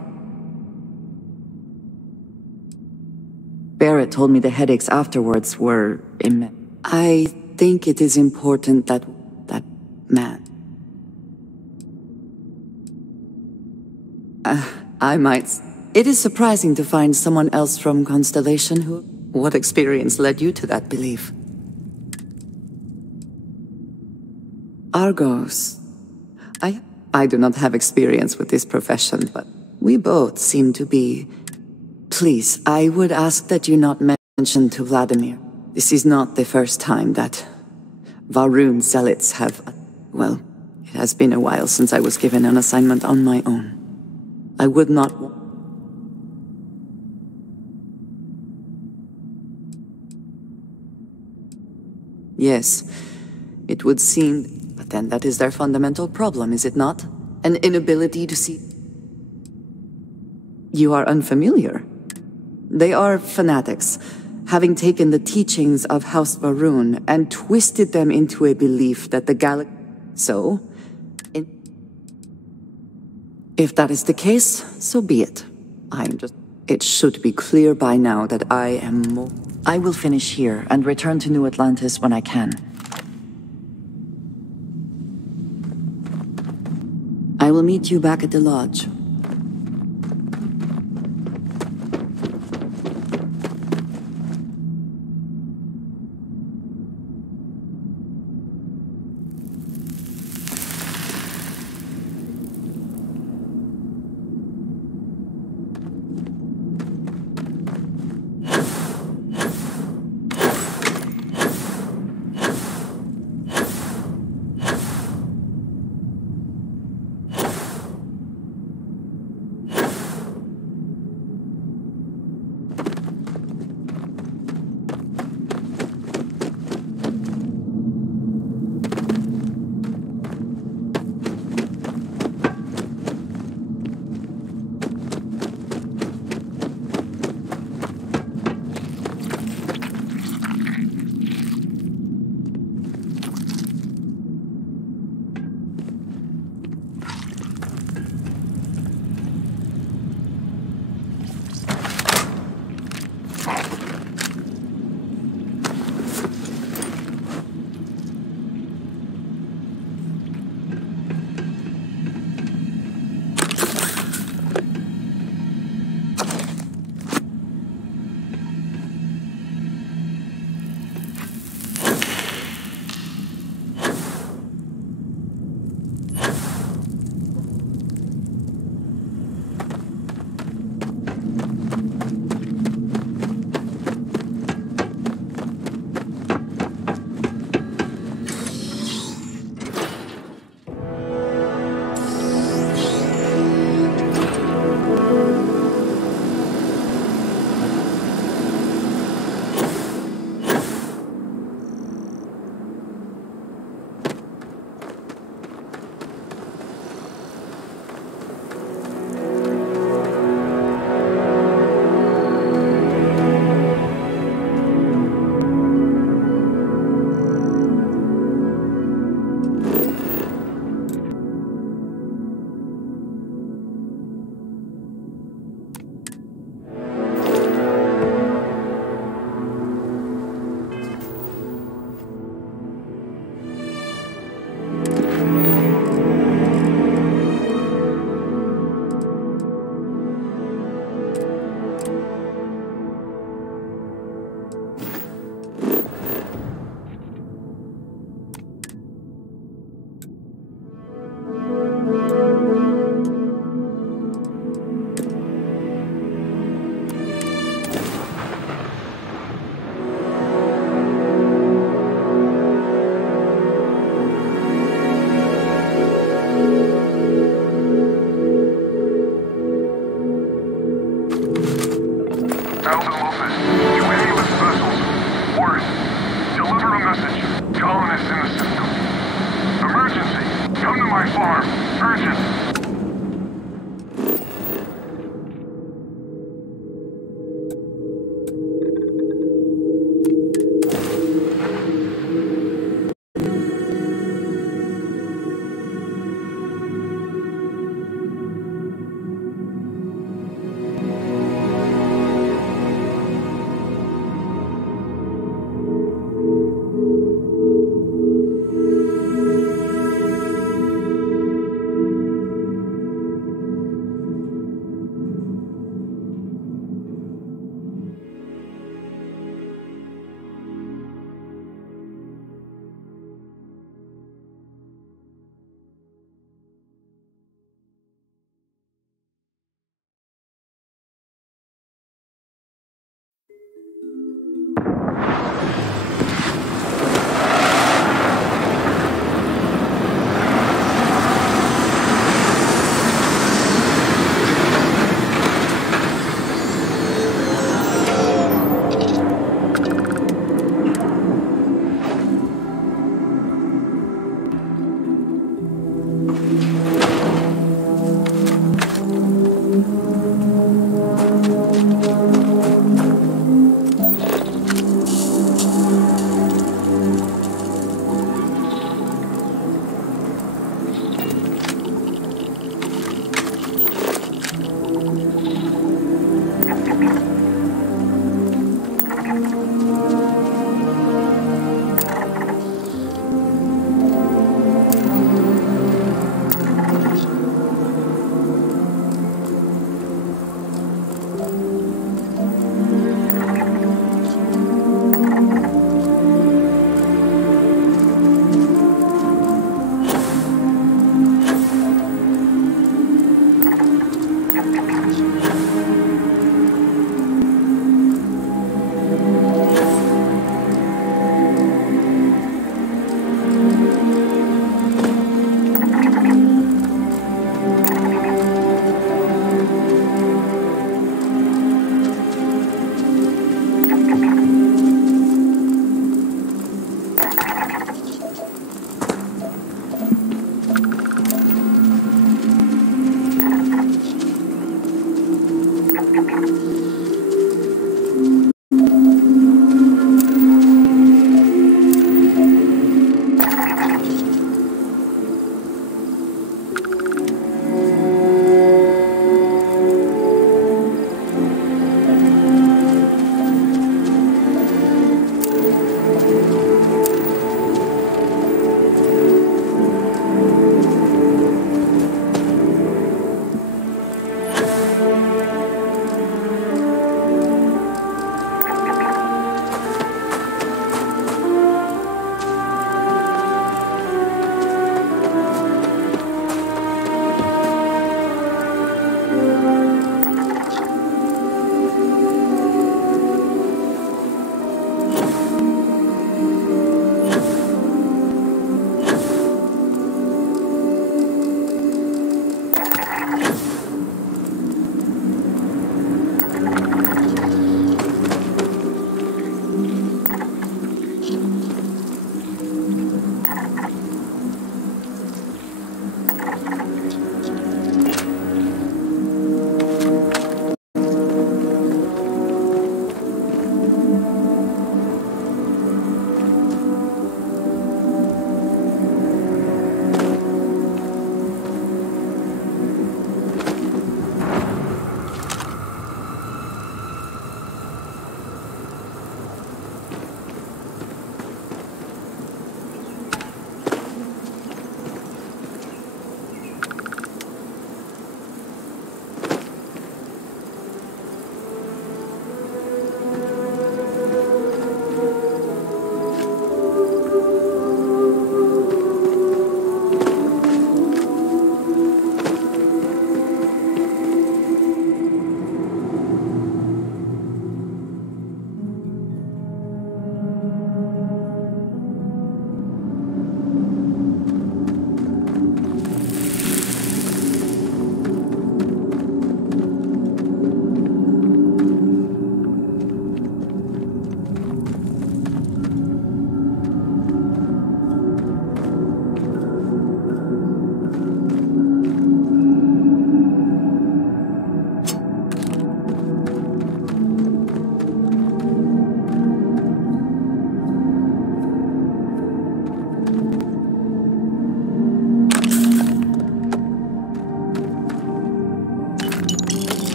Barrett told me the headaches afterwards were immense. I think it is important that man... I might... It is surprising to find someone else from Constellation who... What experience led you to that belief? Argos. I do not have experience with this profession, but we both seem to be... Please, I would ask that you not mention to Vladimir. This is not the first time that Varun zealots have... Well, it has been a while since I was given an assignment on my own. I would not... Yes, it would seem... But then that is their fundamental problem, is it not? An inability to see... You are unfamiliar. They are fanatics, having taken the teachings of House Varun and twisted them into a belief that the galaxy... So... If that is the case, so be it. It should be clear by now that I am more... I will finish here and return to New Atlantis when I can. I will meet you back at the lodge.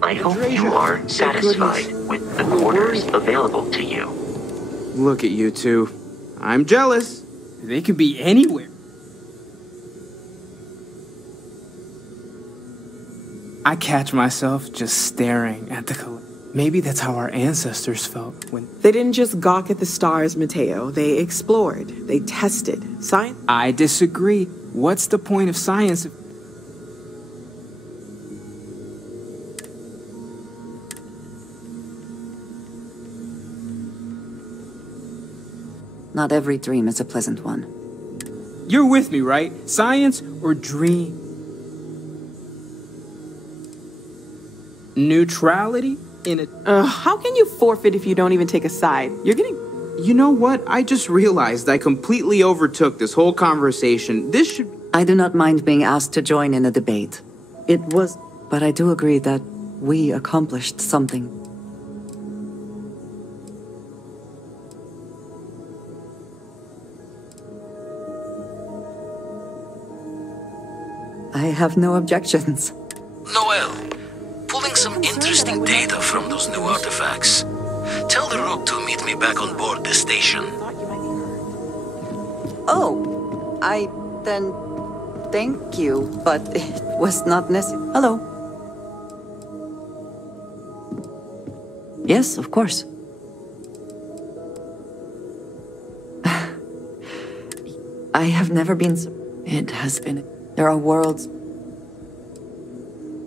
I hope you are satisfied with the quarters available to you. Look at you two. I'm jealous. They could be anywhere. I catch myself just staring at the Maybe that's how our ancestors felt when... They didn't just gawk at the stars, Mateo. They explored. They tested. Science? I disagree. What's the point of science if... Not every dream is a pleasant one. You're with me, right? Science or dream? Neutrality in a... How can you forfeit if you don't even take a side? You're getting... You know what? I just realized I completely overtook this whole conversation. This should... I do not mind being asked to join in a debate. It was... But I do agree that we accomplished something. I have no objections. Noel, pulling some interesting data from those new artifacts. Tell the Rook to meet me back on board the station. Oh, then thank you, but it was not necessary. Hello. Yes, of course. I have never been so... It has been... There are worlds...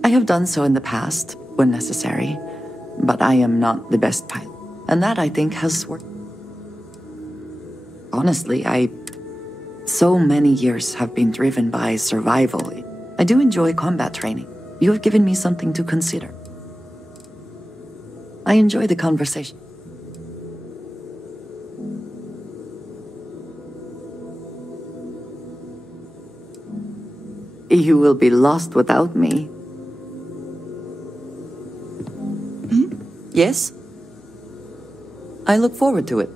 I have done so in the past, when necessary, but I am not the best pilot. And that, I think, has worked. Honestly, so many years have been driven by survival. I do enjoy combat training. You have given me something to consider. I enjoy the conversation. You will be lost without me. Yes? I look forward to it.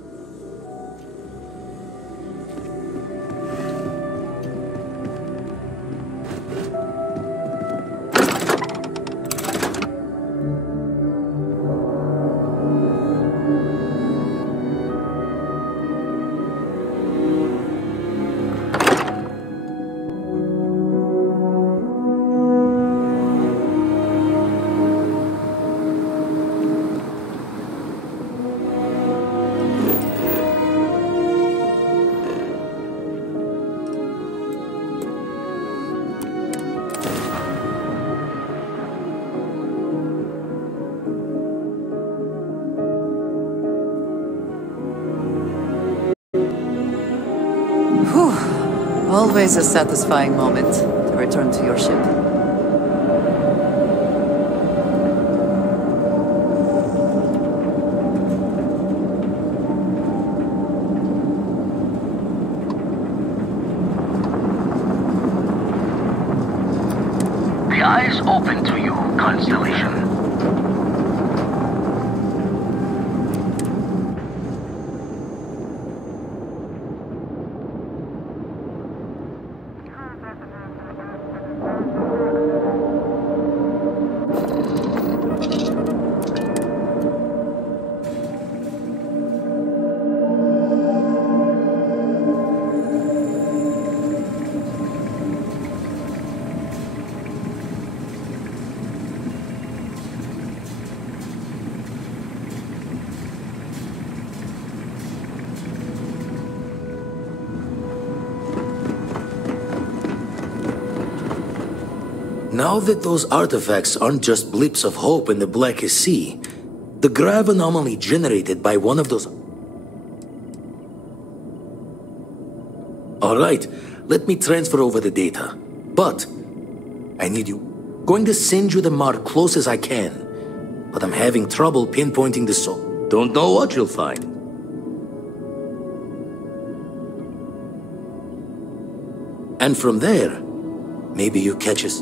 Always a satisfying moment to return to your ship. The eye's open to you, Constellation. Now that those artifacts aren't just blips of hope in the blackest sea, the grav anomaly generated by one of those... Alright, let me transfer over the data. But, I need you. Going to send you the mark close as I can. But I'm having trouble pinpointing the soul. Don't know what you'll find. And from there, maybe you catch us.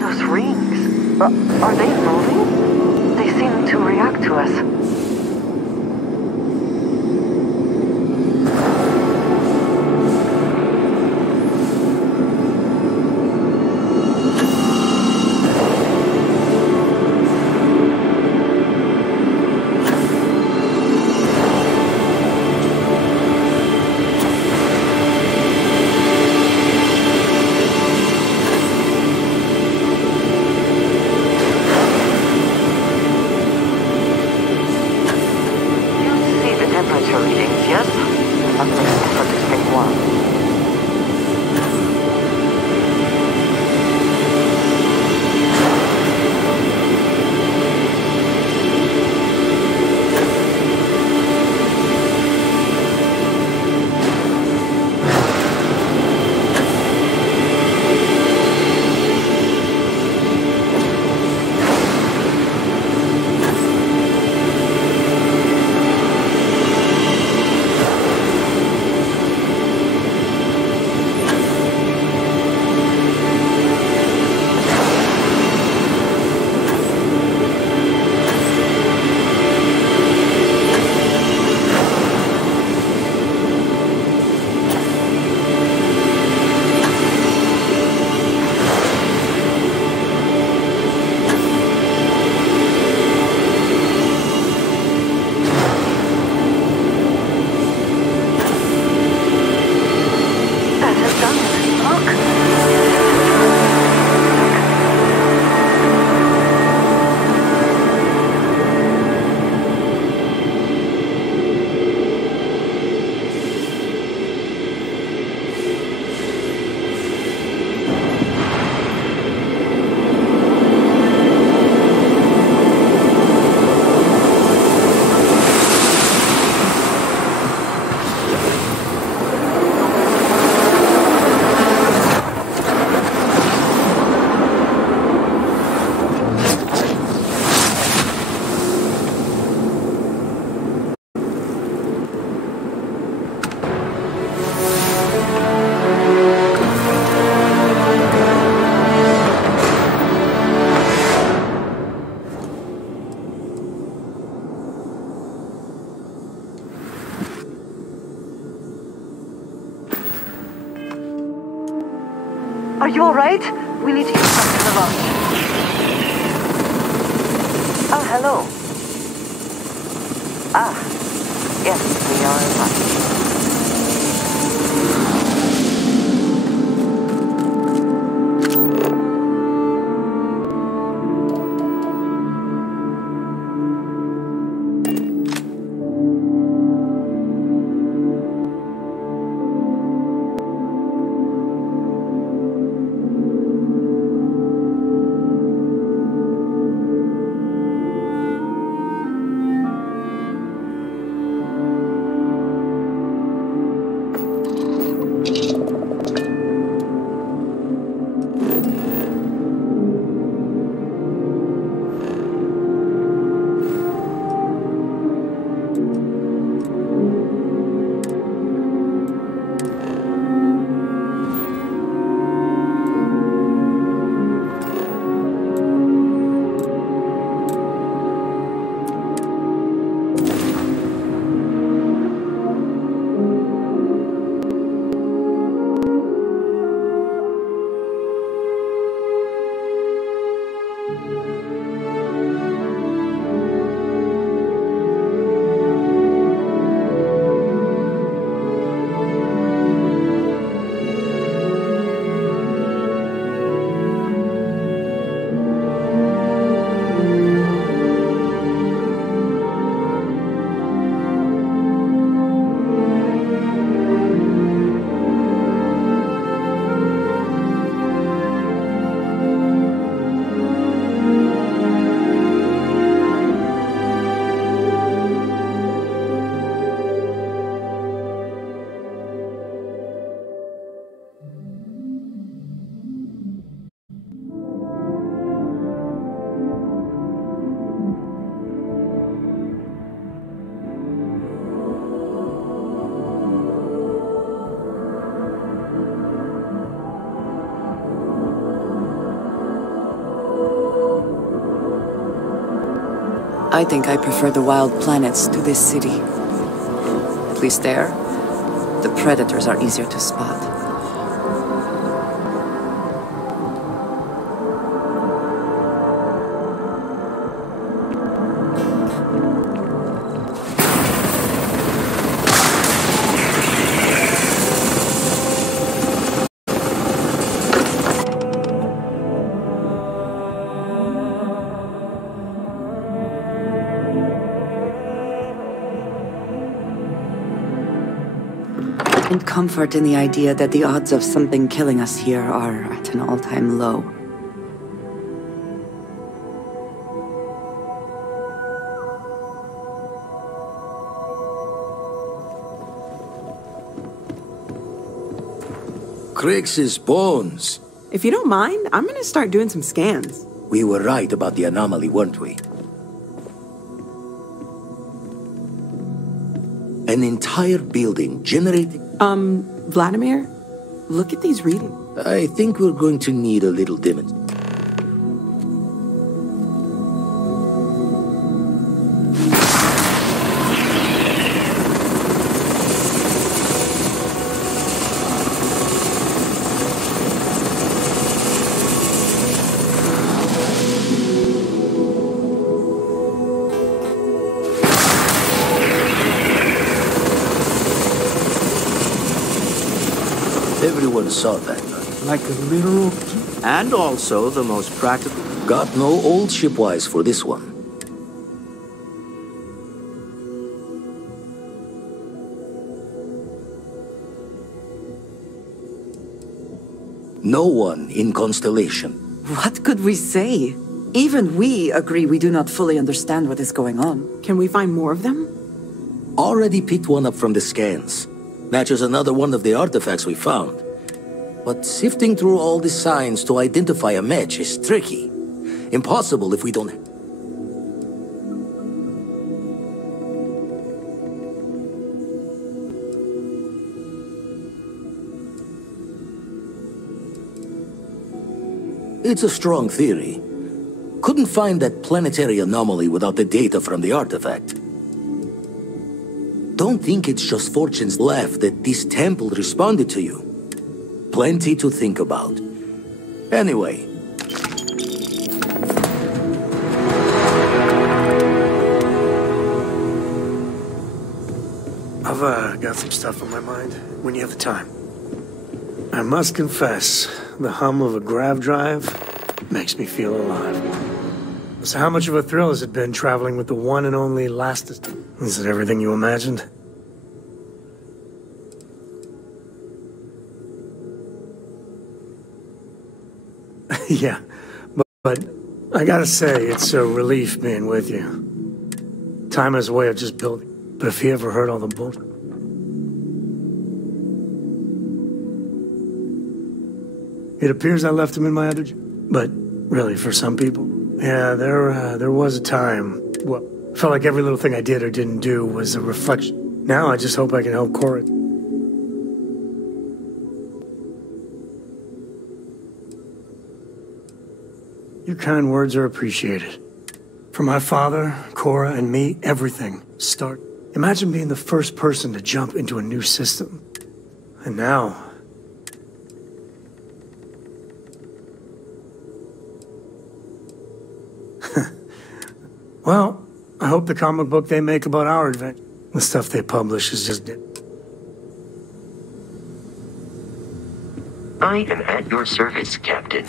Those rings, are they moving? They seem to react to us. Are you alright? We need to use something a lot. Oh, hello. Ah, yes, we are alive. I think I prefer the wild planets to this city. At least there, the predators are easier to spot. And comfort in the idea that the odds of something killing us here are at an all-time low. Crix's bones. If you don't mind, I'm gonna start doing some scans. We were right about the anomaly, weren't we? An entire building generating... Vladimir, look at these readings. I think we're going to need a little demonstration. Everyone saw that. Like a literal... And also the most practical... Got no old shipwise for this one. No one in Constellation. What could we say? Even we agree we do not fully understand what is going on. Can we find more of them? Already picked one up from the scans. Matches another one of the artifacts we found. But sifting through all the signs to identify a match is tricky. Impossible if we don't... It's a strong theory. Couldn't find that planetary anomaly without the data from the artifact. Don't think it's just fortune's left that this temple responded to you. Plenty to think about. Anyway. I've got some stuff on my mind when you have the time. I must confess, the hum of a grav drive makes me feel alive. So how much of a thrill has it been traveling with the one and only Lastus? Is it everything you imagined? Yeah, but I gotta say, it's a relief being with you. Time has a way of just building. But if he ever heard all the bullshit... It appears I left him in my other job. But really, for some people, yeah, there was a time. Well, felt like every little thing I did or didn't do was a reflection. Now I just hope I can help Cora. Your kind words are appreciated. For my father, Cora, and me, everything started. Imagine being the first person to jump into a new system. And now... Well, I hope the comic book they make about our adventure, the stuff they publish is just... I am at your service, Captain.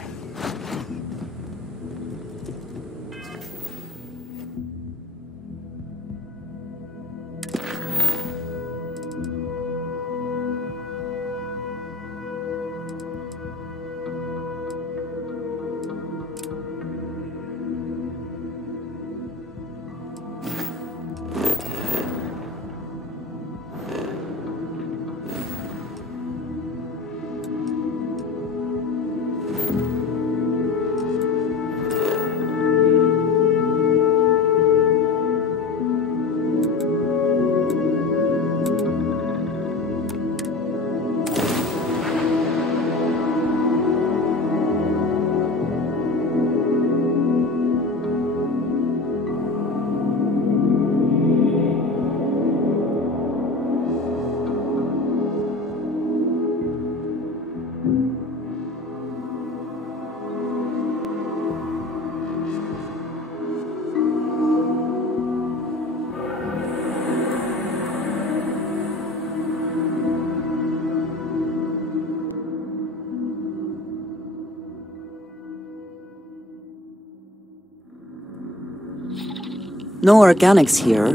No organics here.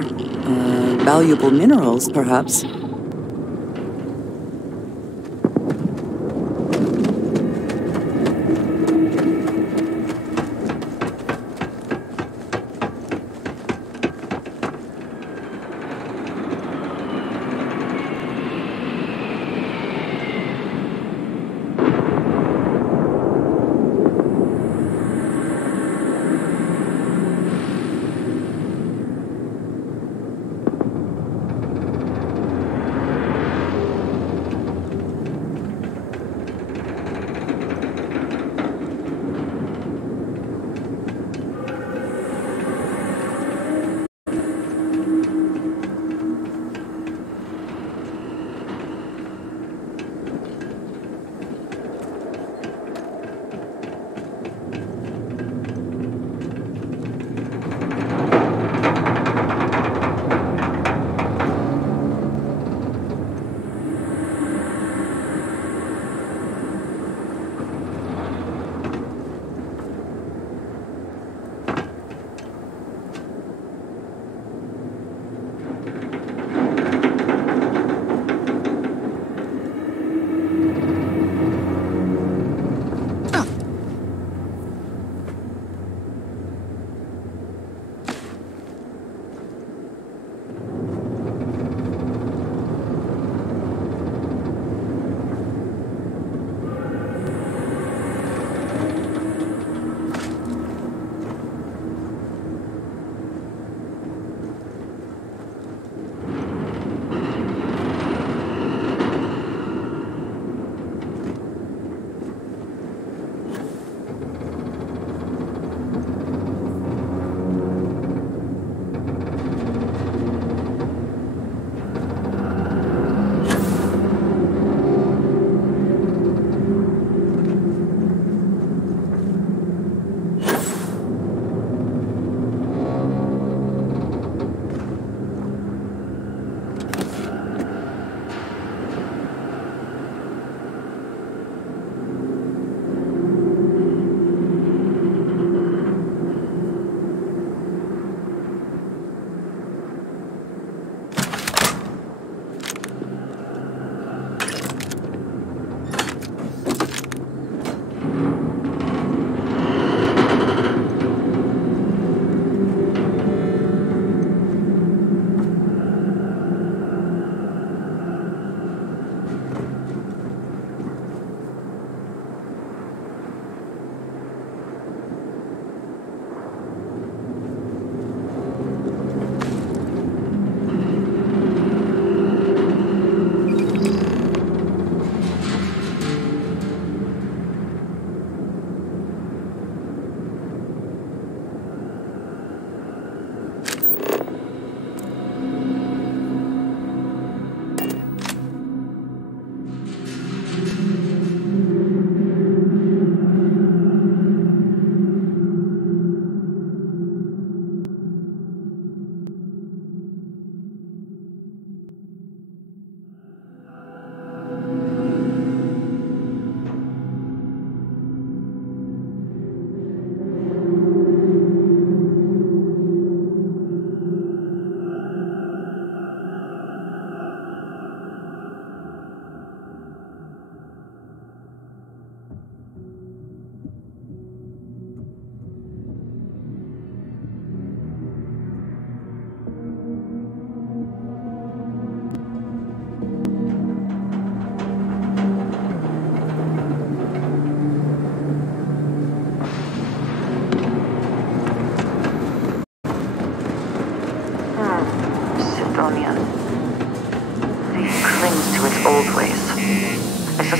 Valuable minerals, perhaps.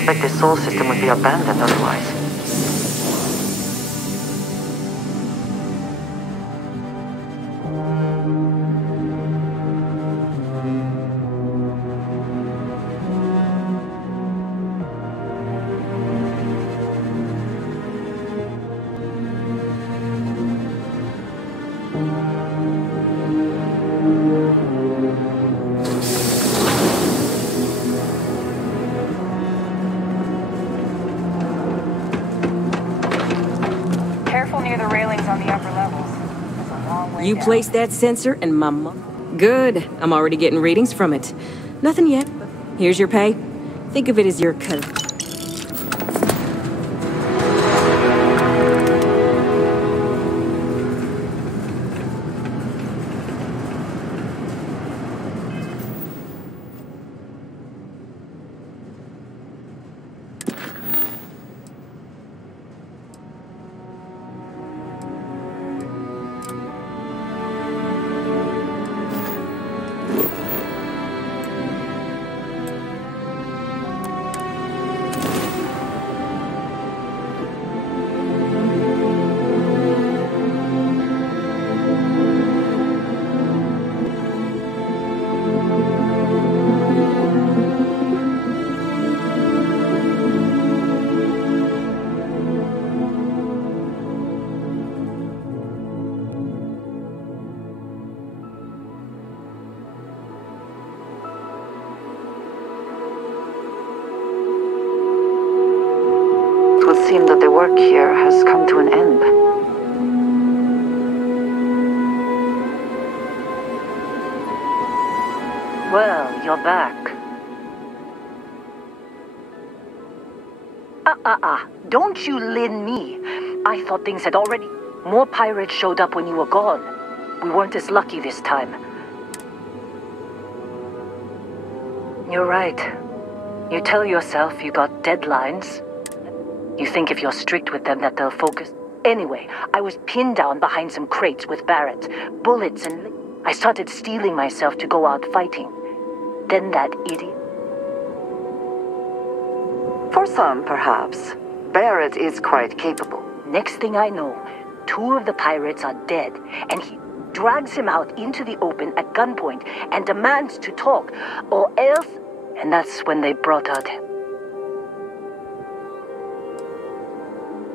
The soul system would be abandoned otherwise. You placed that sensor in my Good. I'm already getting readings from it. Nothing yet. Here's your pay. Think of it as your cut. It would seem that the work here has come to an end. Well, you're back. Don't you lin me. I thought things had already... More pirates showed up when you were gone. We weren't as lucky this time. You're right. You tell yourself you got deadlines. You think if you're strict with them that they'll focus. Anyway, I was pinned down behind some crates with Barrett, bullets, and I started steeling myself to go out fighting. Then that idiot... For some, perhaps. Barrett is quite capable. Next thing I know, 2 of the pirates are dead, and he drags him out into the open at gunpoint and demands to talk, or else... And that's when they brought out...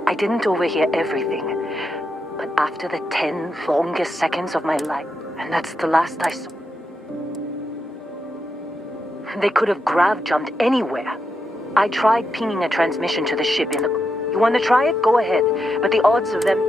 I didn't overhear everything, but after the 10 longest seconds of my life, and that's the last I saw... They could have grav-jumped anywhere. I tried pinging a transmission to the ship in the... You want to try it? Go ahead. But the odds of them...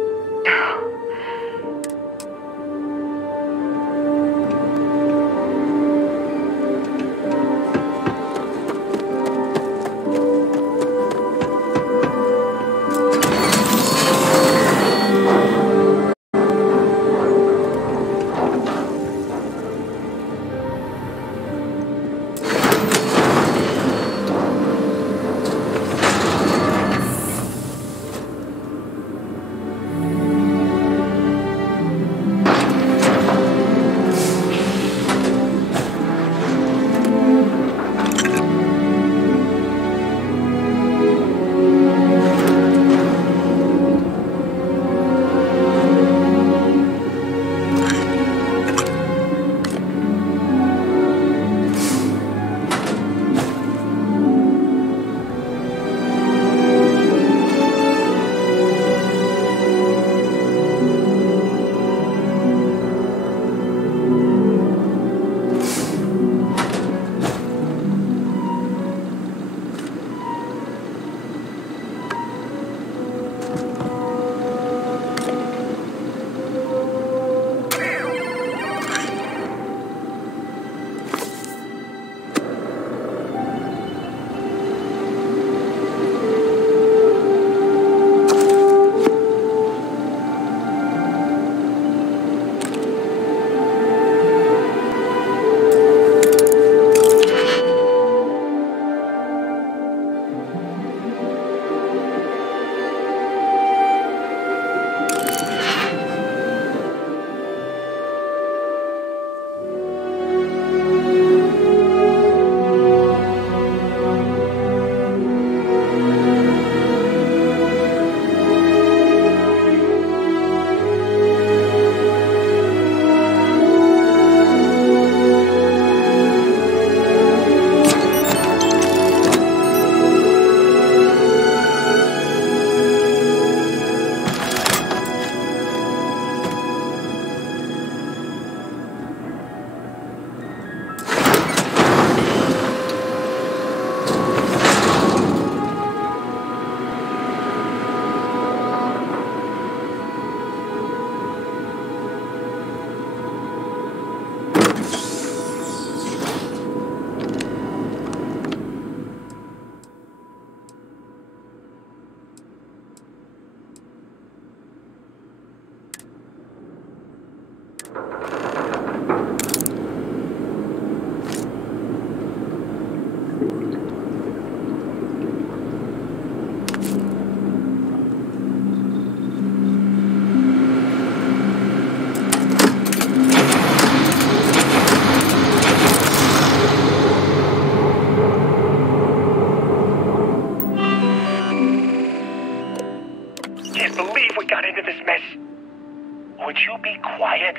Would you be quiet?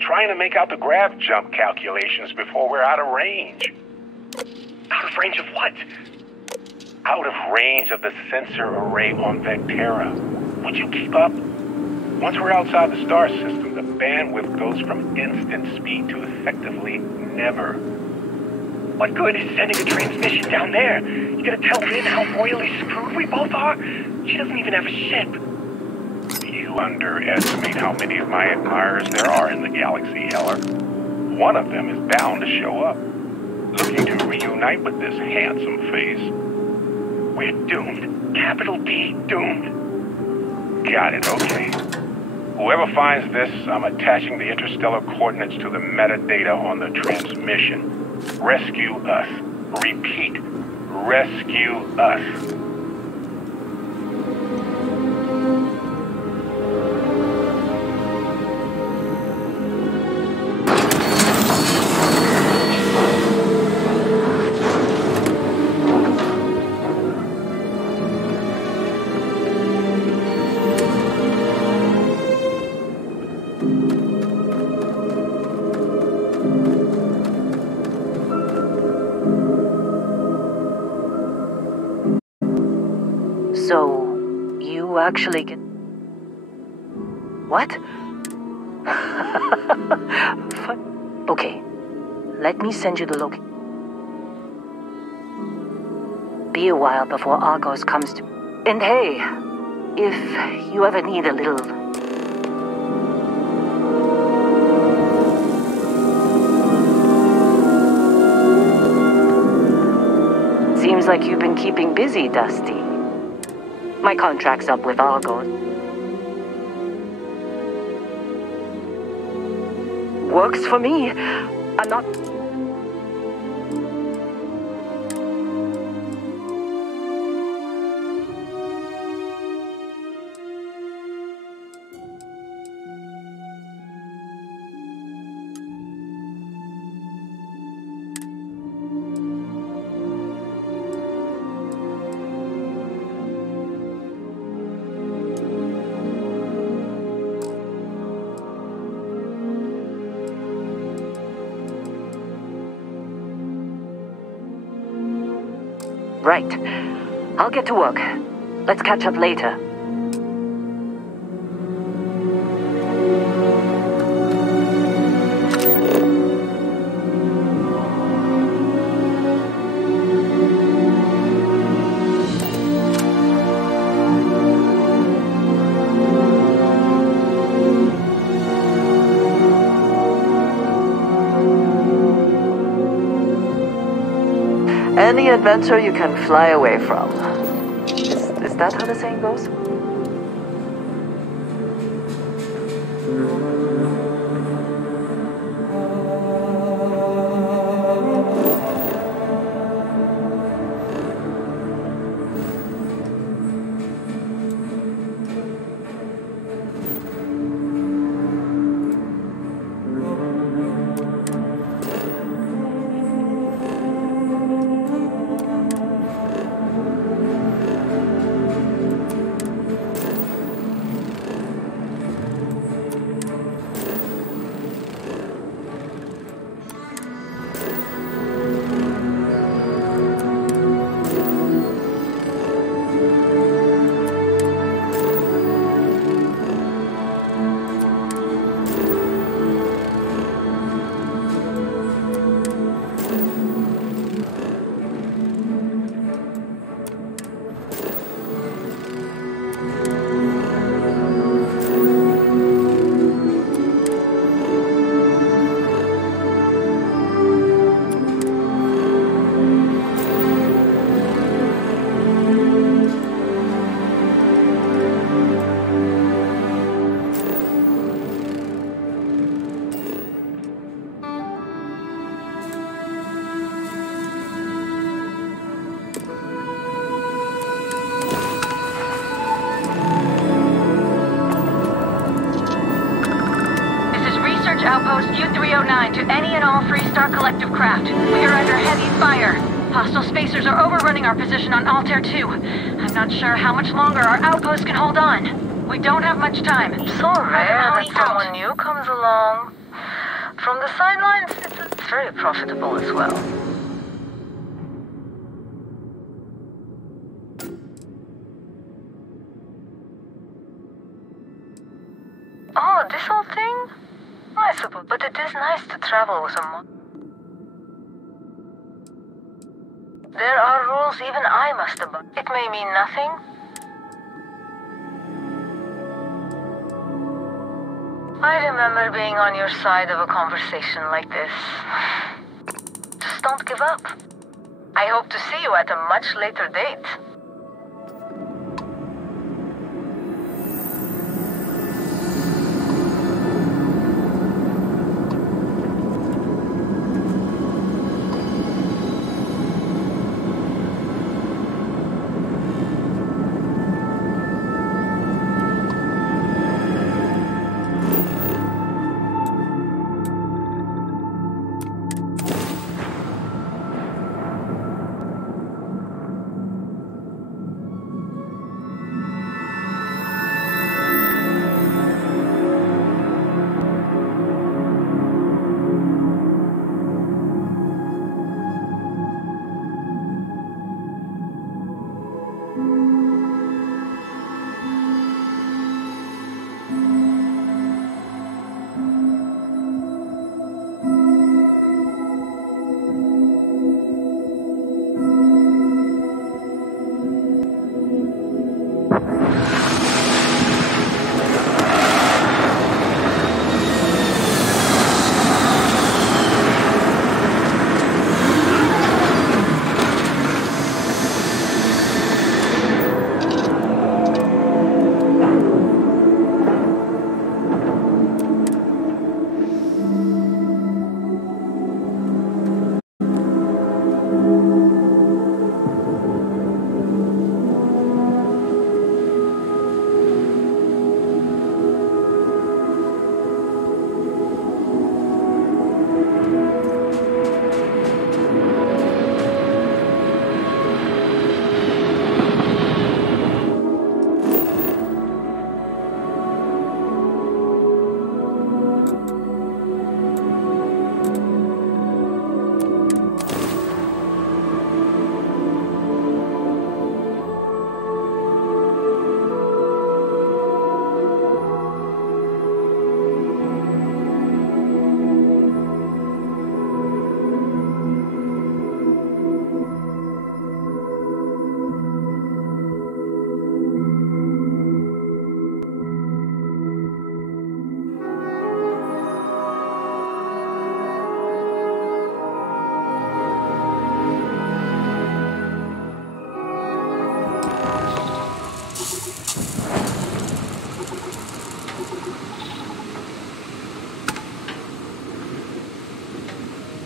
Trying to make out the grav jump calculations before we're out of range. Out of range of what? Out of range of the sensor array on Vectera. Would you keep up? Once we're outside the star system, the bandwidth goes from instant speed to effectively never. What good is sending a transmission down there? You gonna tell Lynn how royally screwed we both are? She doesn't even have a ship. You underestimate how many of my admirers there are in the galaxy, Heller. One of them is bound to show up, looking to reunite with this handsome face. We're doomed. Capital D, doomed. Got it, okay. Whoever finds this, I'm attaching the interstellar coordinates to the metadata on the transmission. Rescue us. Repeat. Rescue us. So, you actually get... What? Okay, let me send you the location. Be a while before Argos comes to... And hey, if you ever need a little... Seems like you've been keeping busy, Dusty. My contract's up with Argos. Works for me. I'm not... Right. I'll get to work. Let's catch up later. Any adventure you can fly away from. Is that how the saying goes? Outpost U-309 to any and all Freestar Collective craft. We are under heavy fire. Hostile spacers are overrunning our position on Altair 2. I'm not sure how much longer our outpost can hold on. We don't have much time. So rare that someone new comes along. From the sidelines, it's very profitable as well. Oh, this whole thing? I suppose. But it is nice to travel with someone. There are rules even I must abide. It may mean nothing. I remember being on your side of a conversation like this. Just don't give up. I hope to see you at a much later date.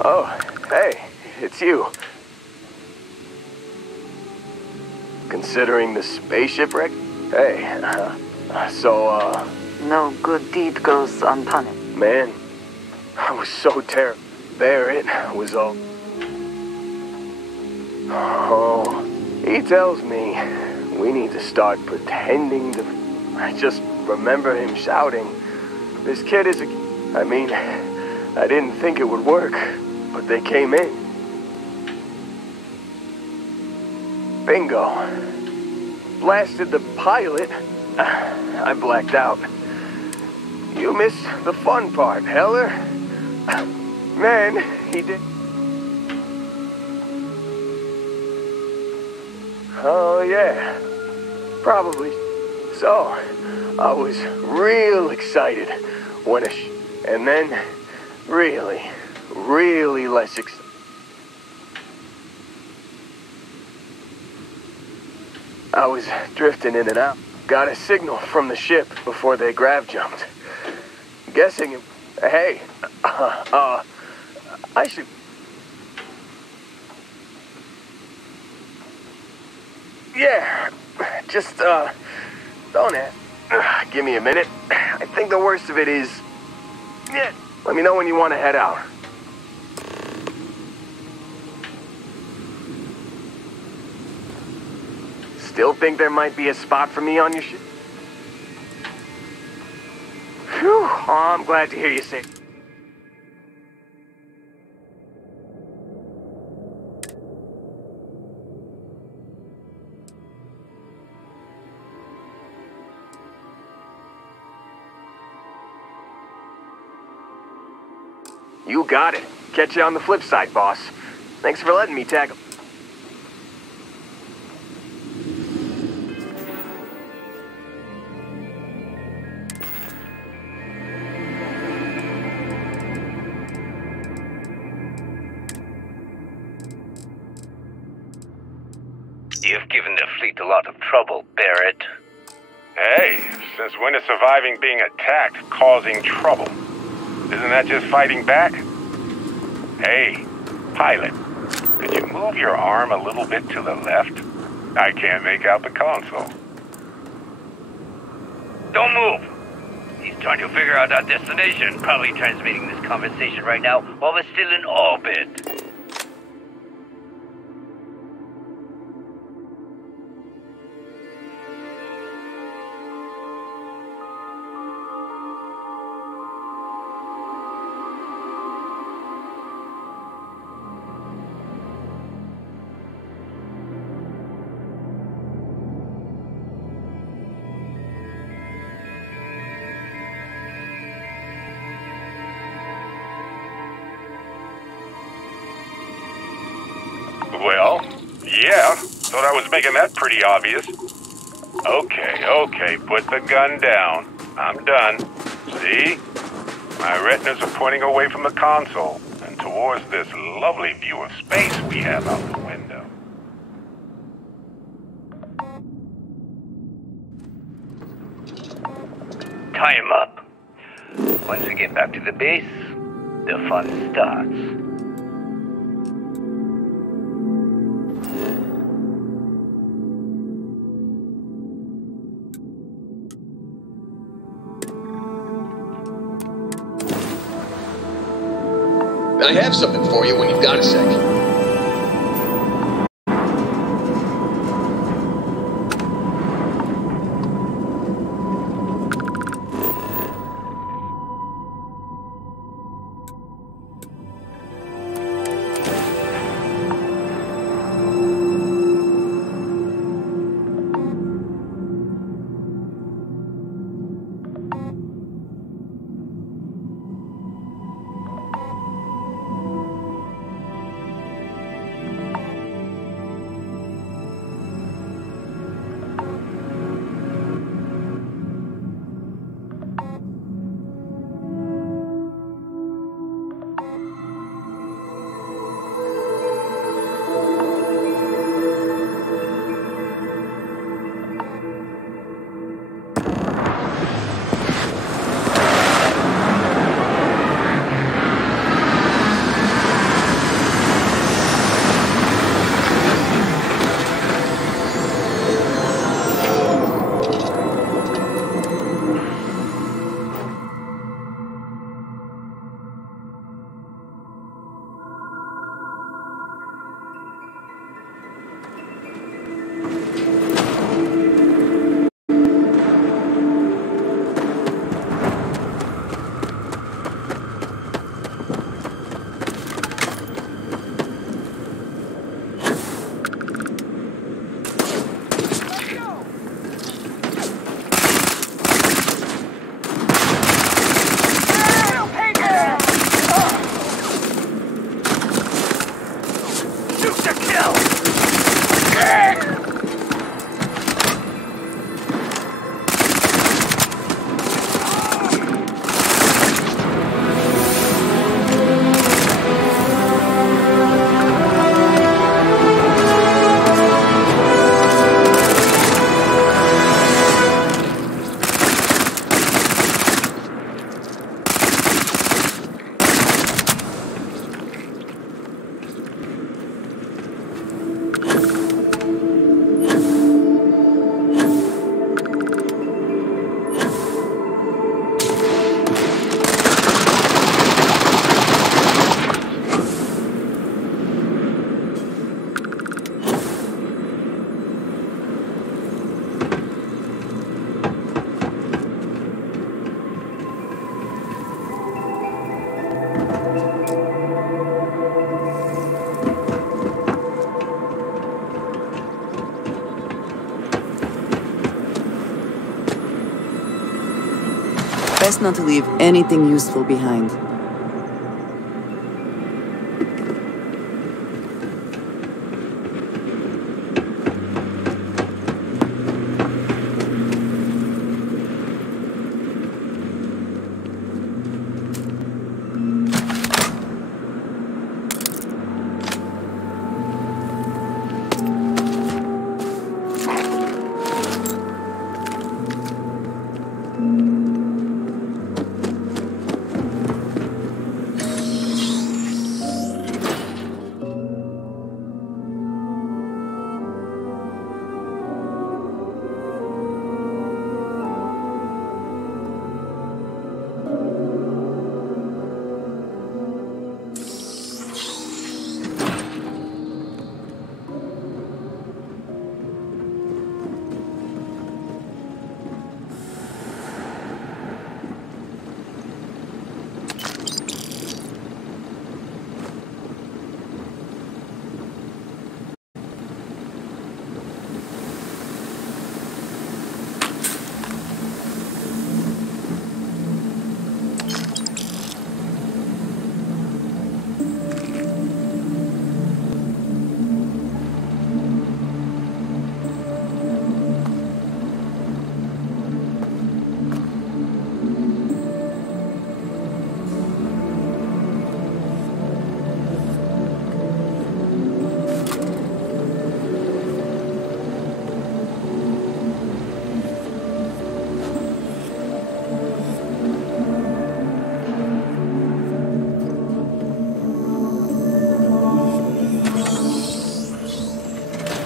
Oh, hey, it's you. Considering the spaceship wreck? Hey, No good deed goes unpunished. Man, I was so terrible. There it was all. Oh, he tells me we need to start pretending to... I just remember him shouting, "This kid is a..." I mean, I didn't think it would work, but they came in. Bingo. Blasted the pilot. I blacked out. You missed the fun part, Heller. Man, he did. Oh, yeah. Probably. So, I was real excited when and then really, really less excited. I was drifting in and out. Got a signal from the ship before they grav jumped. Guessing it... Hey, I should... Yeah, just, don't ask. Give me a minute. I think the worst of it is... Yeah, let me know when you want to head out. Still think there might be a spot for me on your ship? Oh, I'm glad to hear you say. You got it. Catch you on the flip side, boss. Thanks for letting me tackle. You've given the fleet a lot of trouble, Barrett. Hey, since when is surviving being attacked causing trouble? Isn't that just fighting back? Hey, pilot, could you move your arm a little bit to the left? I can't make out the console. Don't move! He's trying to figure out our destination, probably transmitting this conversation right now while we're still in orbit. Well, yeah, thought I was making that pretty obvious. Okay, put the gun down. I'm done. See? My retinas are pointing away from the console and towards this lovely view of space we have out the window. Tie him up. Once we get back to the base, the fun starts. I have something for you when you've got a sec. Best not to leave anything useful behind.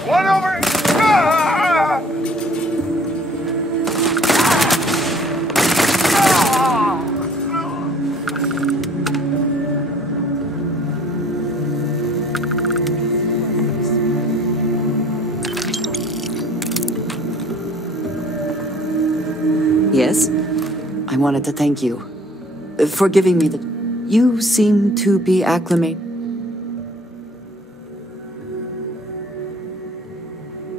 One over! Ah! Yes? I wanted to thank you for giving me the... You seem to be acclimated.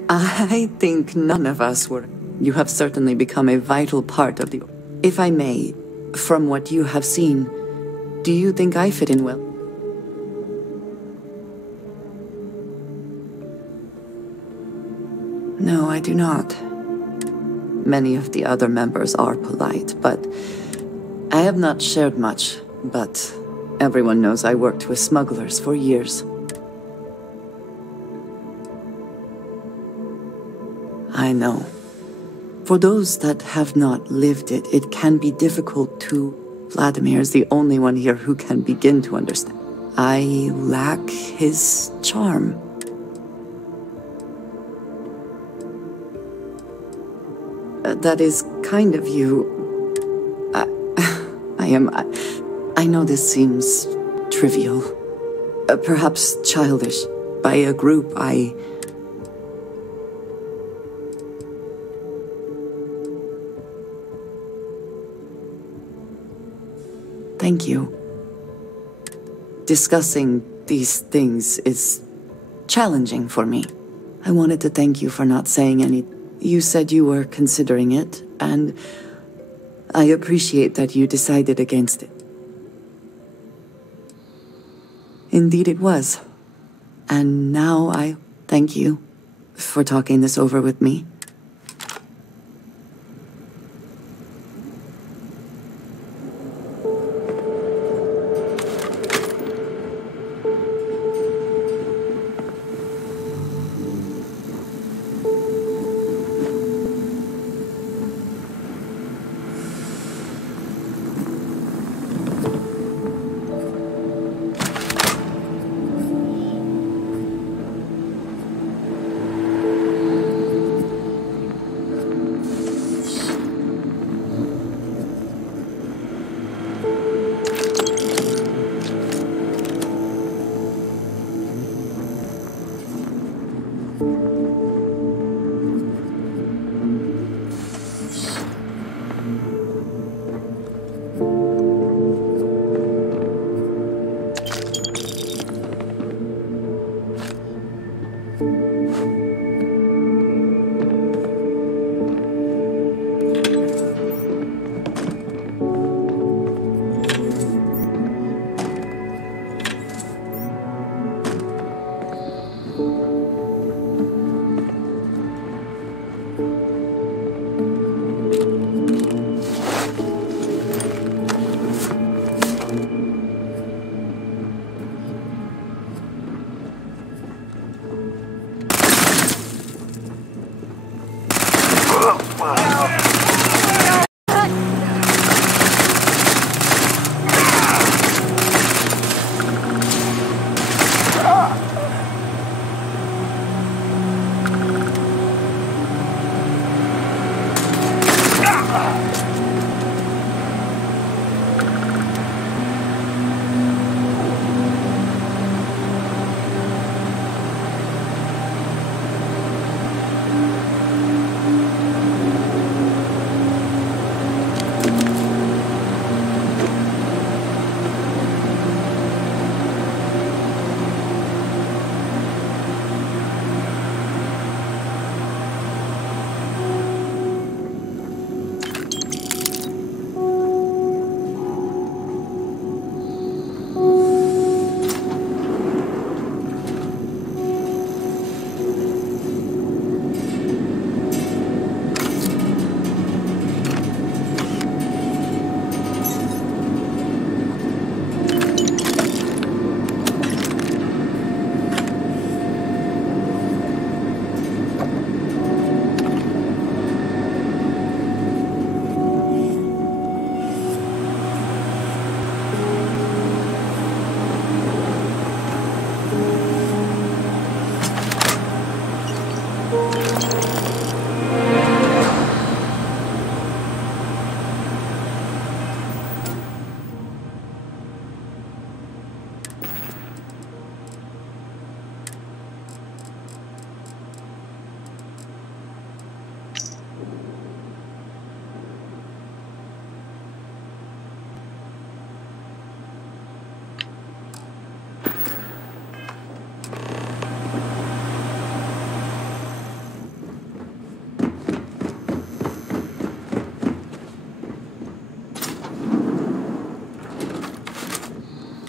I think none of us were. You have certainly become a vital part of the... If I may, from what you have seen, do you think I fit in well? No, I do not. Many of the other members are polite, but I have not shared much. But everyone knows I worked with smugglers for years. I know. For those that have not lived it, it can be difficult to... Vladimir is the only one here who can begin to understand. I lack his charm. That is kind of you. I know this seems trivial. Perhaps childish. By a group, I thank you. Discussing these things is challenging for me. I wanted to thank you for not saying any. You said you were considering it, and I appreciate that you decided against it. Indeed it was. And now I thank you for talking this over with me.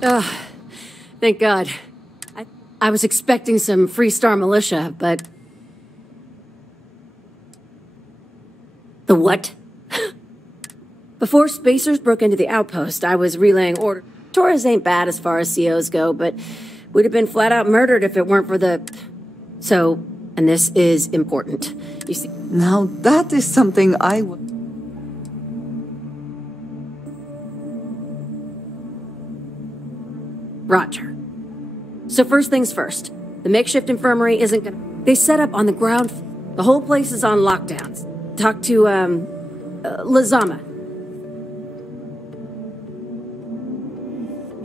Oh, thank God. I was expecting some Freestar militia, but... The what? Before Spacers broke into the outpost, I was relaying orders. Torres ain't bad as far as COs go, but we'd have been flat out murdered if it weren't for the... So, and this is important. You see... Now that is something I would... Roger. So first things first. The makeshift infirmary isn't gonna... They set up on the ground... The whole place is on lockdowns. Talk to, Lazama.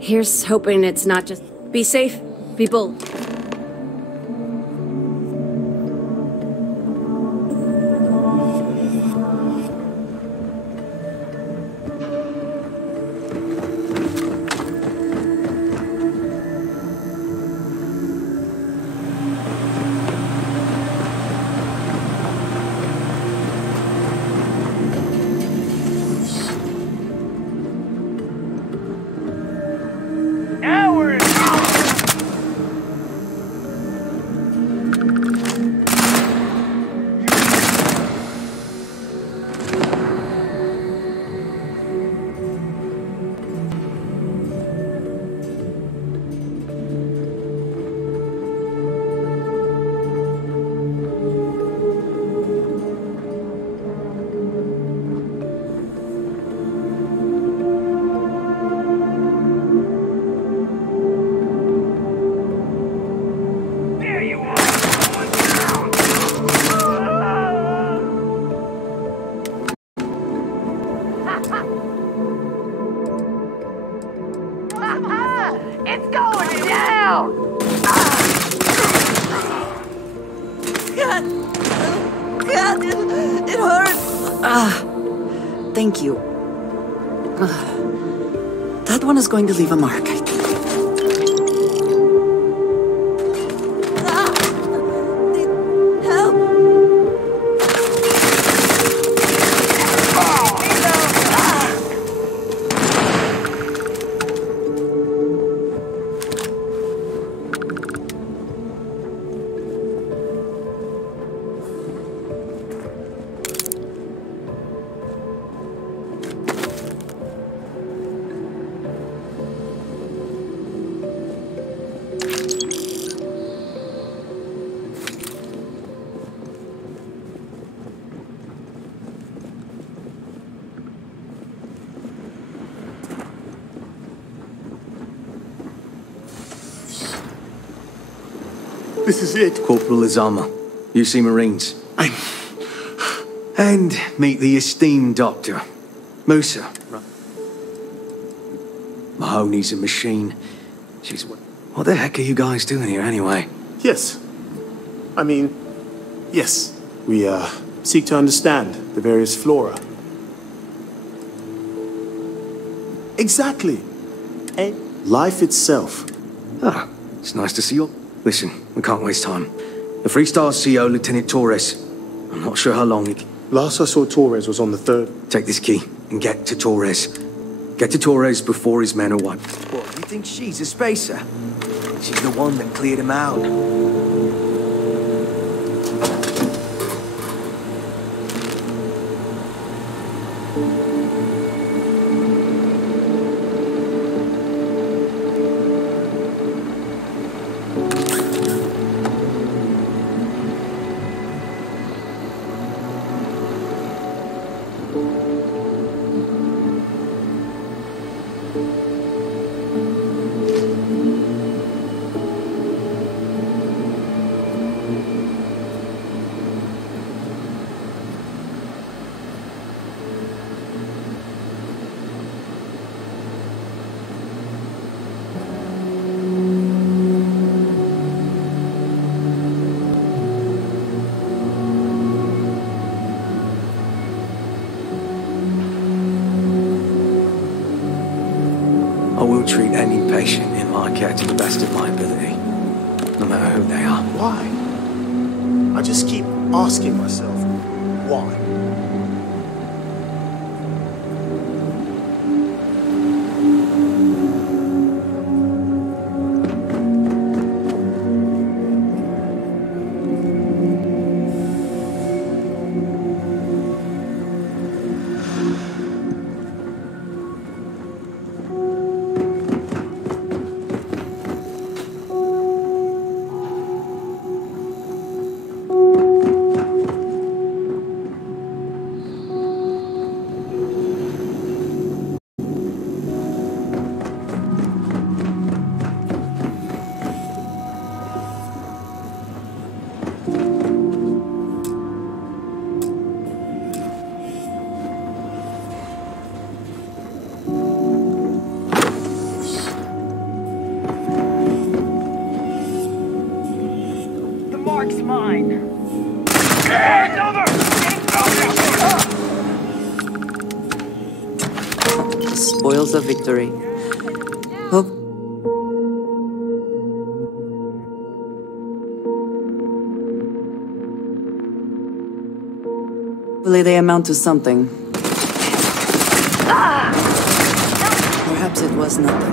Here's hoping it's not just... Be safe, people. It's going down! God, it hurts! Thank you. That one is going to leave a mark, I think. This is it. Corporal Azama, UC Marines. And meet the esteemed Doctor, Musa. Mahoney's a machine. She's... What the heck are you guys doing here anyway? Yes. I mean, yes. We, seek to understand the various flora. Exactly. And life itself. Ah, it's nice to see you. Listen, we can't waste time. The Free Star's CO, Lieutenant Torres. I'm not sure how long it... Last I saw Torres was on the 3rd. Take this key and get to Torres. Get to Torres before his men are wiped. What, you think she's a spacer? She's the one that cleared him out. I will treat any patient in my care to the best of my ability, no matter who they are. Why? I just keep asking myself, why? Mark's mine. The spoils of victory. Hope. Hopefully they amount to something. Perhaps it was nothing.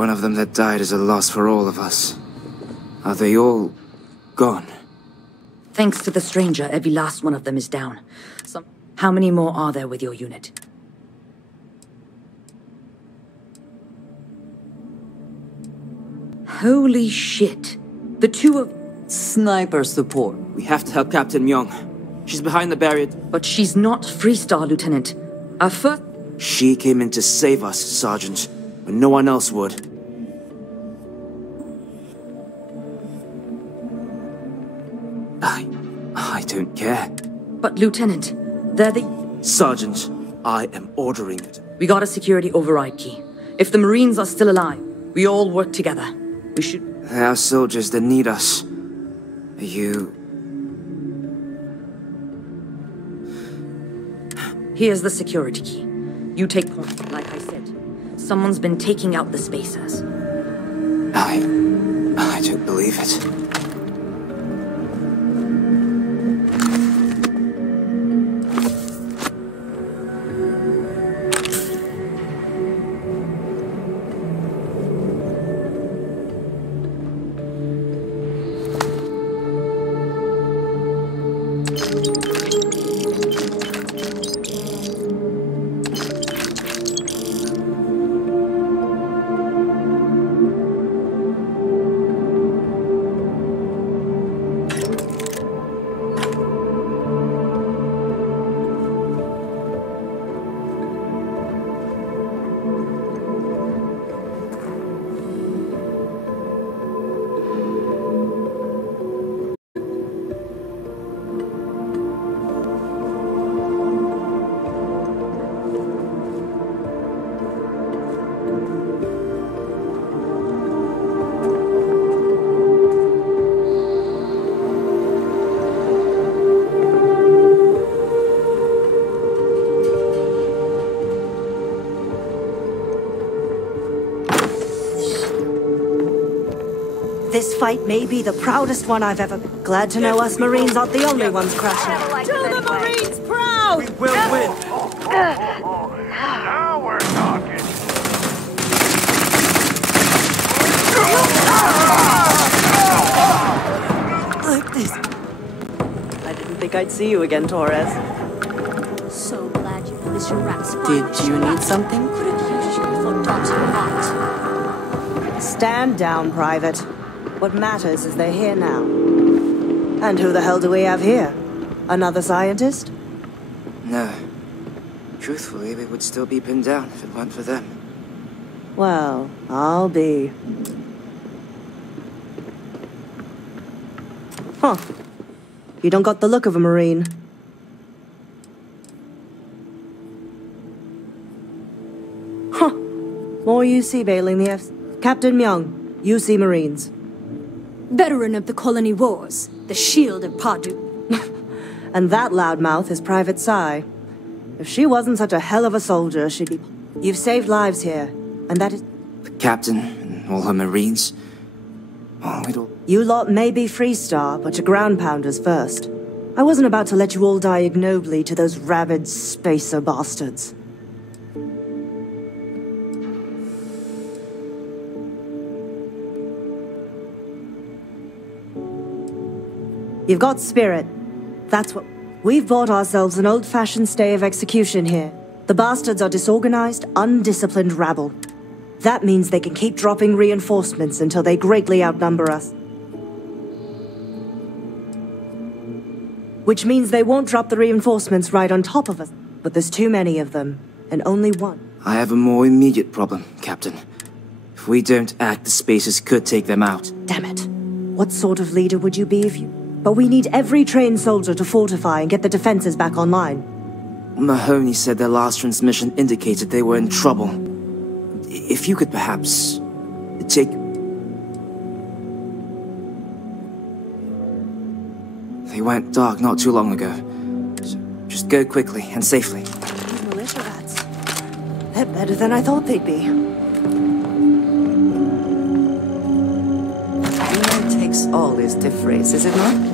one of them that died is a loss for all of us. Are they all gone? Thanks to the stranger, every last one of them is down. How many more are there with your unit? Holy shit. The two of... Sniper support. We have to help Captain Myung. She's behind the barrier. But she's not Freestar, Lieutenant. Our first... She came in to save us, Sergeant, when no one else would. I don't care. But, Lieutenant, they're the... Sergeant, I am ordering it. We got a security override key. If the Marines are still alive, we all work together. We should... There are soldiers that need us. You... Here's the security key. You take point, like I said. Someone's been taking out the spacers. I don't believe it. This fight may be the proudest one I've ever... Glad to know us Marines aren't the only ones crashing. To the Marines proud! We will win! Now we're talking! Like this. I didn't think I'd see you again, Torres. So glad you finished your rats. Did you need something? Could have used you for dotting art. Stand down, Private. What matters is they're here now. And who the hell do we have here? Another scientist? No. Truthfully, we would still be pinned down if it weren't for them. Well, I'll be. Huh. You don't got the look of a Marine. Huh. More UC bailing the F... Captain Myung, UC Marines. Veteran of the colony wars, the shield of Padu. And that loudmouth is Private Psy. If she wasn't such a hell of a soldier, she'd be... You've saved lives here, and that is... The captain and all her Marines. Oh, it'll... You lot may be Freestar, but you're ground pounders first. I wasn't about to let you all die ignobly to those rabid spacer bastards. You've got spirit. That's what... We've bought ourselves an old-fashioned stay of execution here. The bastards are disorganized, undisciplined rabble. That means they can keep dropping reinforcements until they greatly outnumber us. Which means they won't drop the reinforcements right on top of us. But there's too many of them, and only one. I have a more immediate problem, Captain. If we don't act, the Spacers could take them out. Damn it. What sort of leader would you be if you... But we need every trained soldier to fortify and get the defenses back online. Mahoney said their last transmission indicated they were in trouble. If you could perhaps... take... They went dark not too long ago. So just go quickly and safely. These militia rats. They're better than I thought they'd be. It takes all is to phrase, is it not?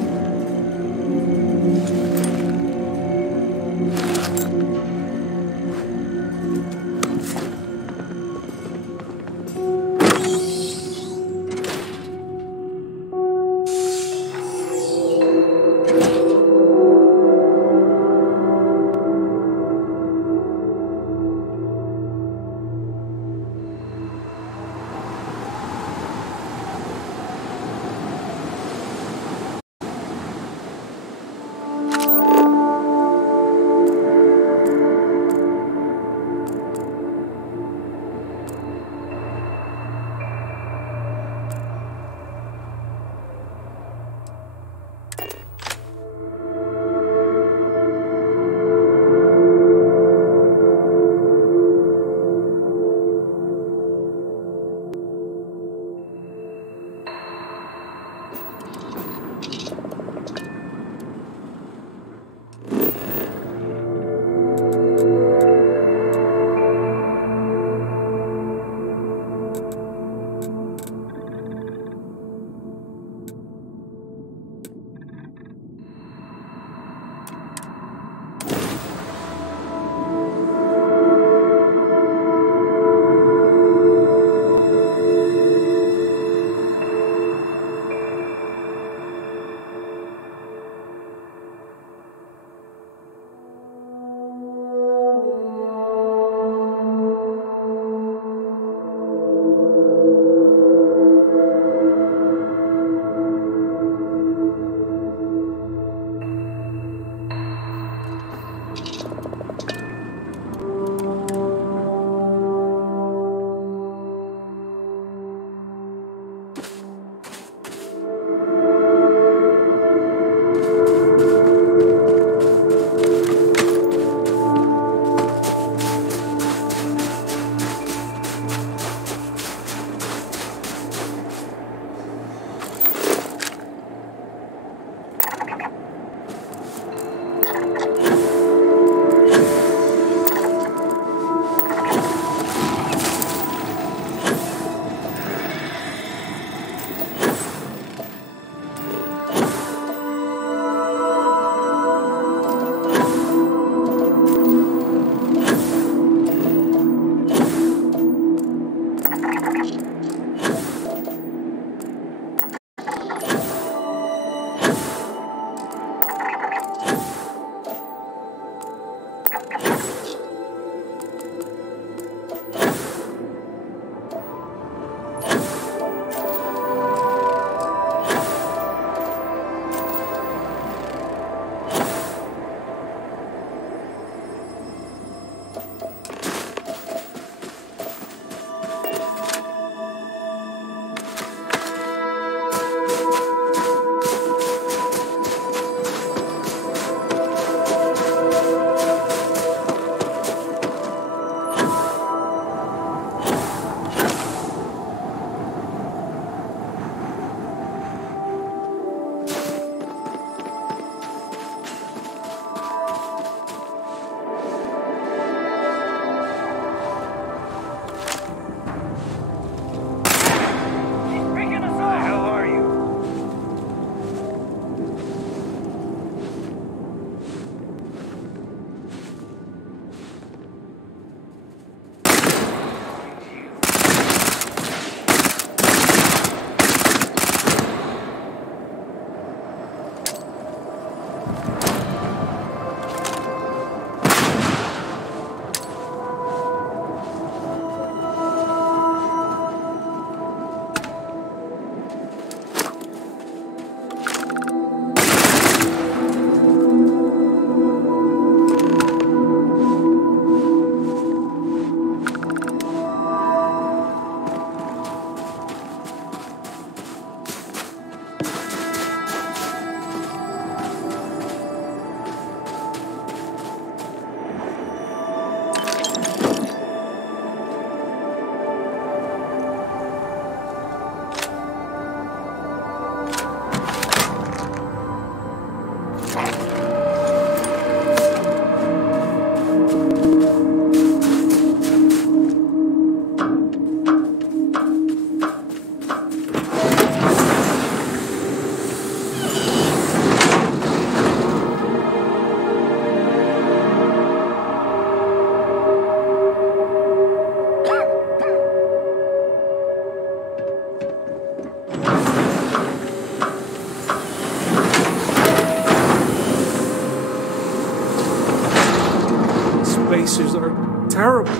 spacers are terrible.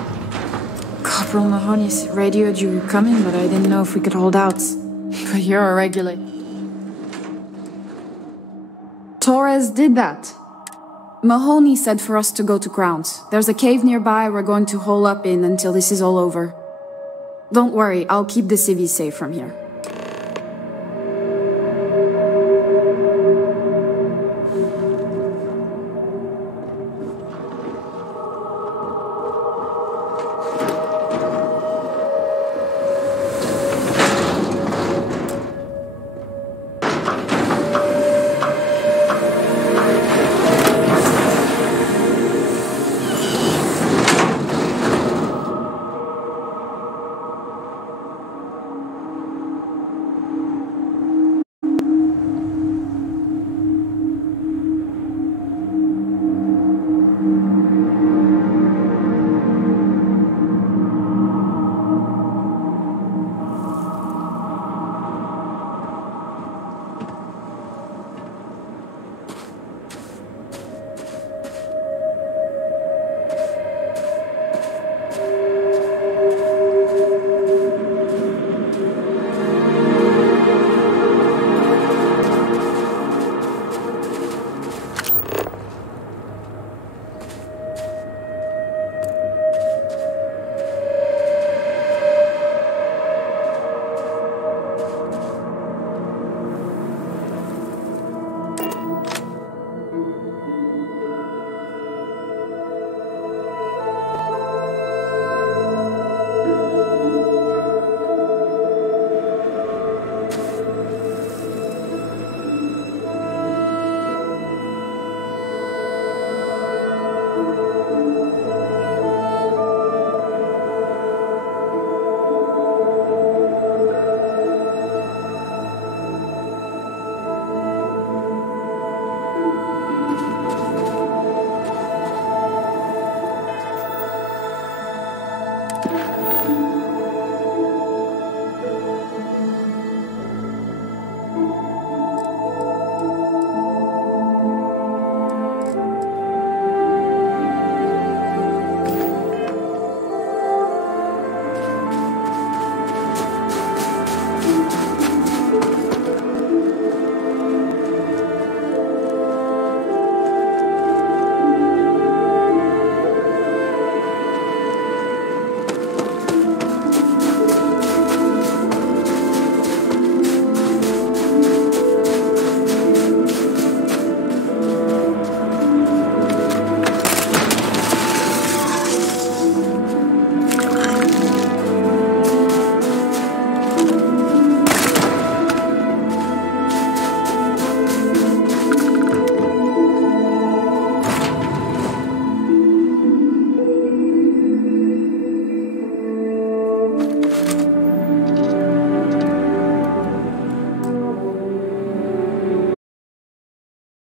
Corporal Mahoney's radioed you were coming, but I didn't know if we could hold out. But you're a regular. Torres did that. Mahoney said for us to go to grounds. There's a cave nearby we're going to hole up in until this is all over. Don't worry, I'll keep the civvies safe from here.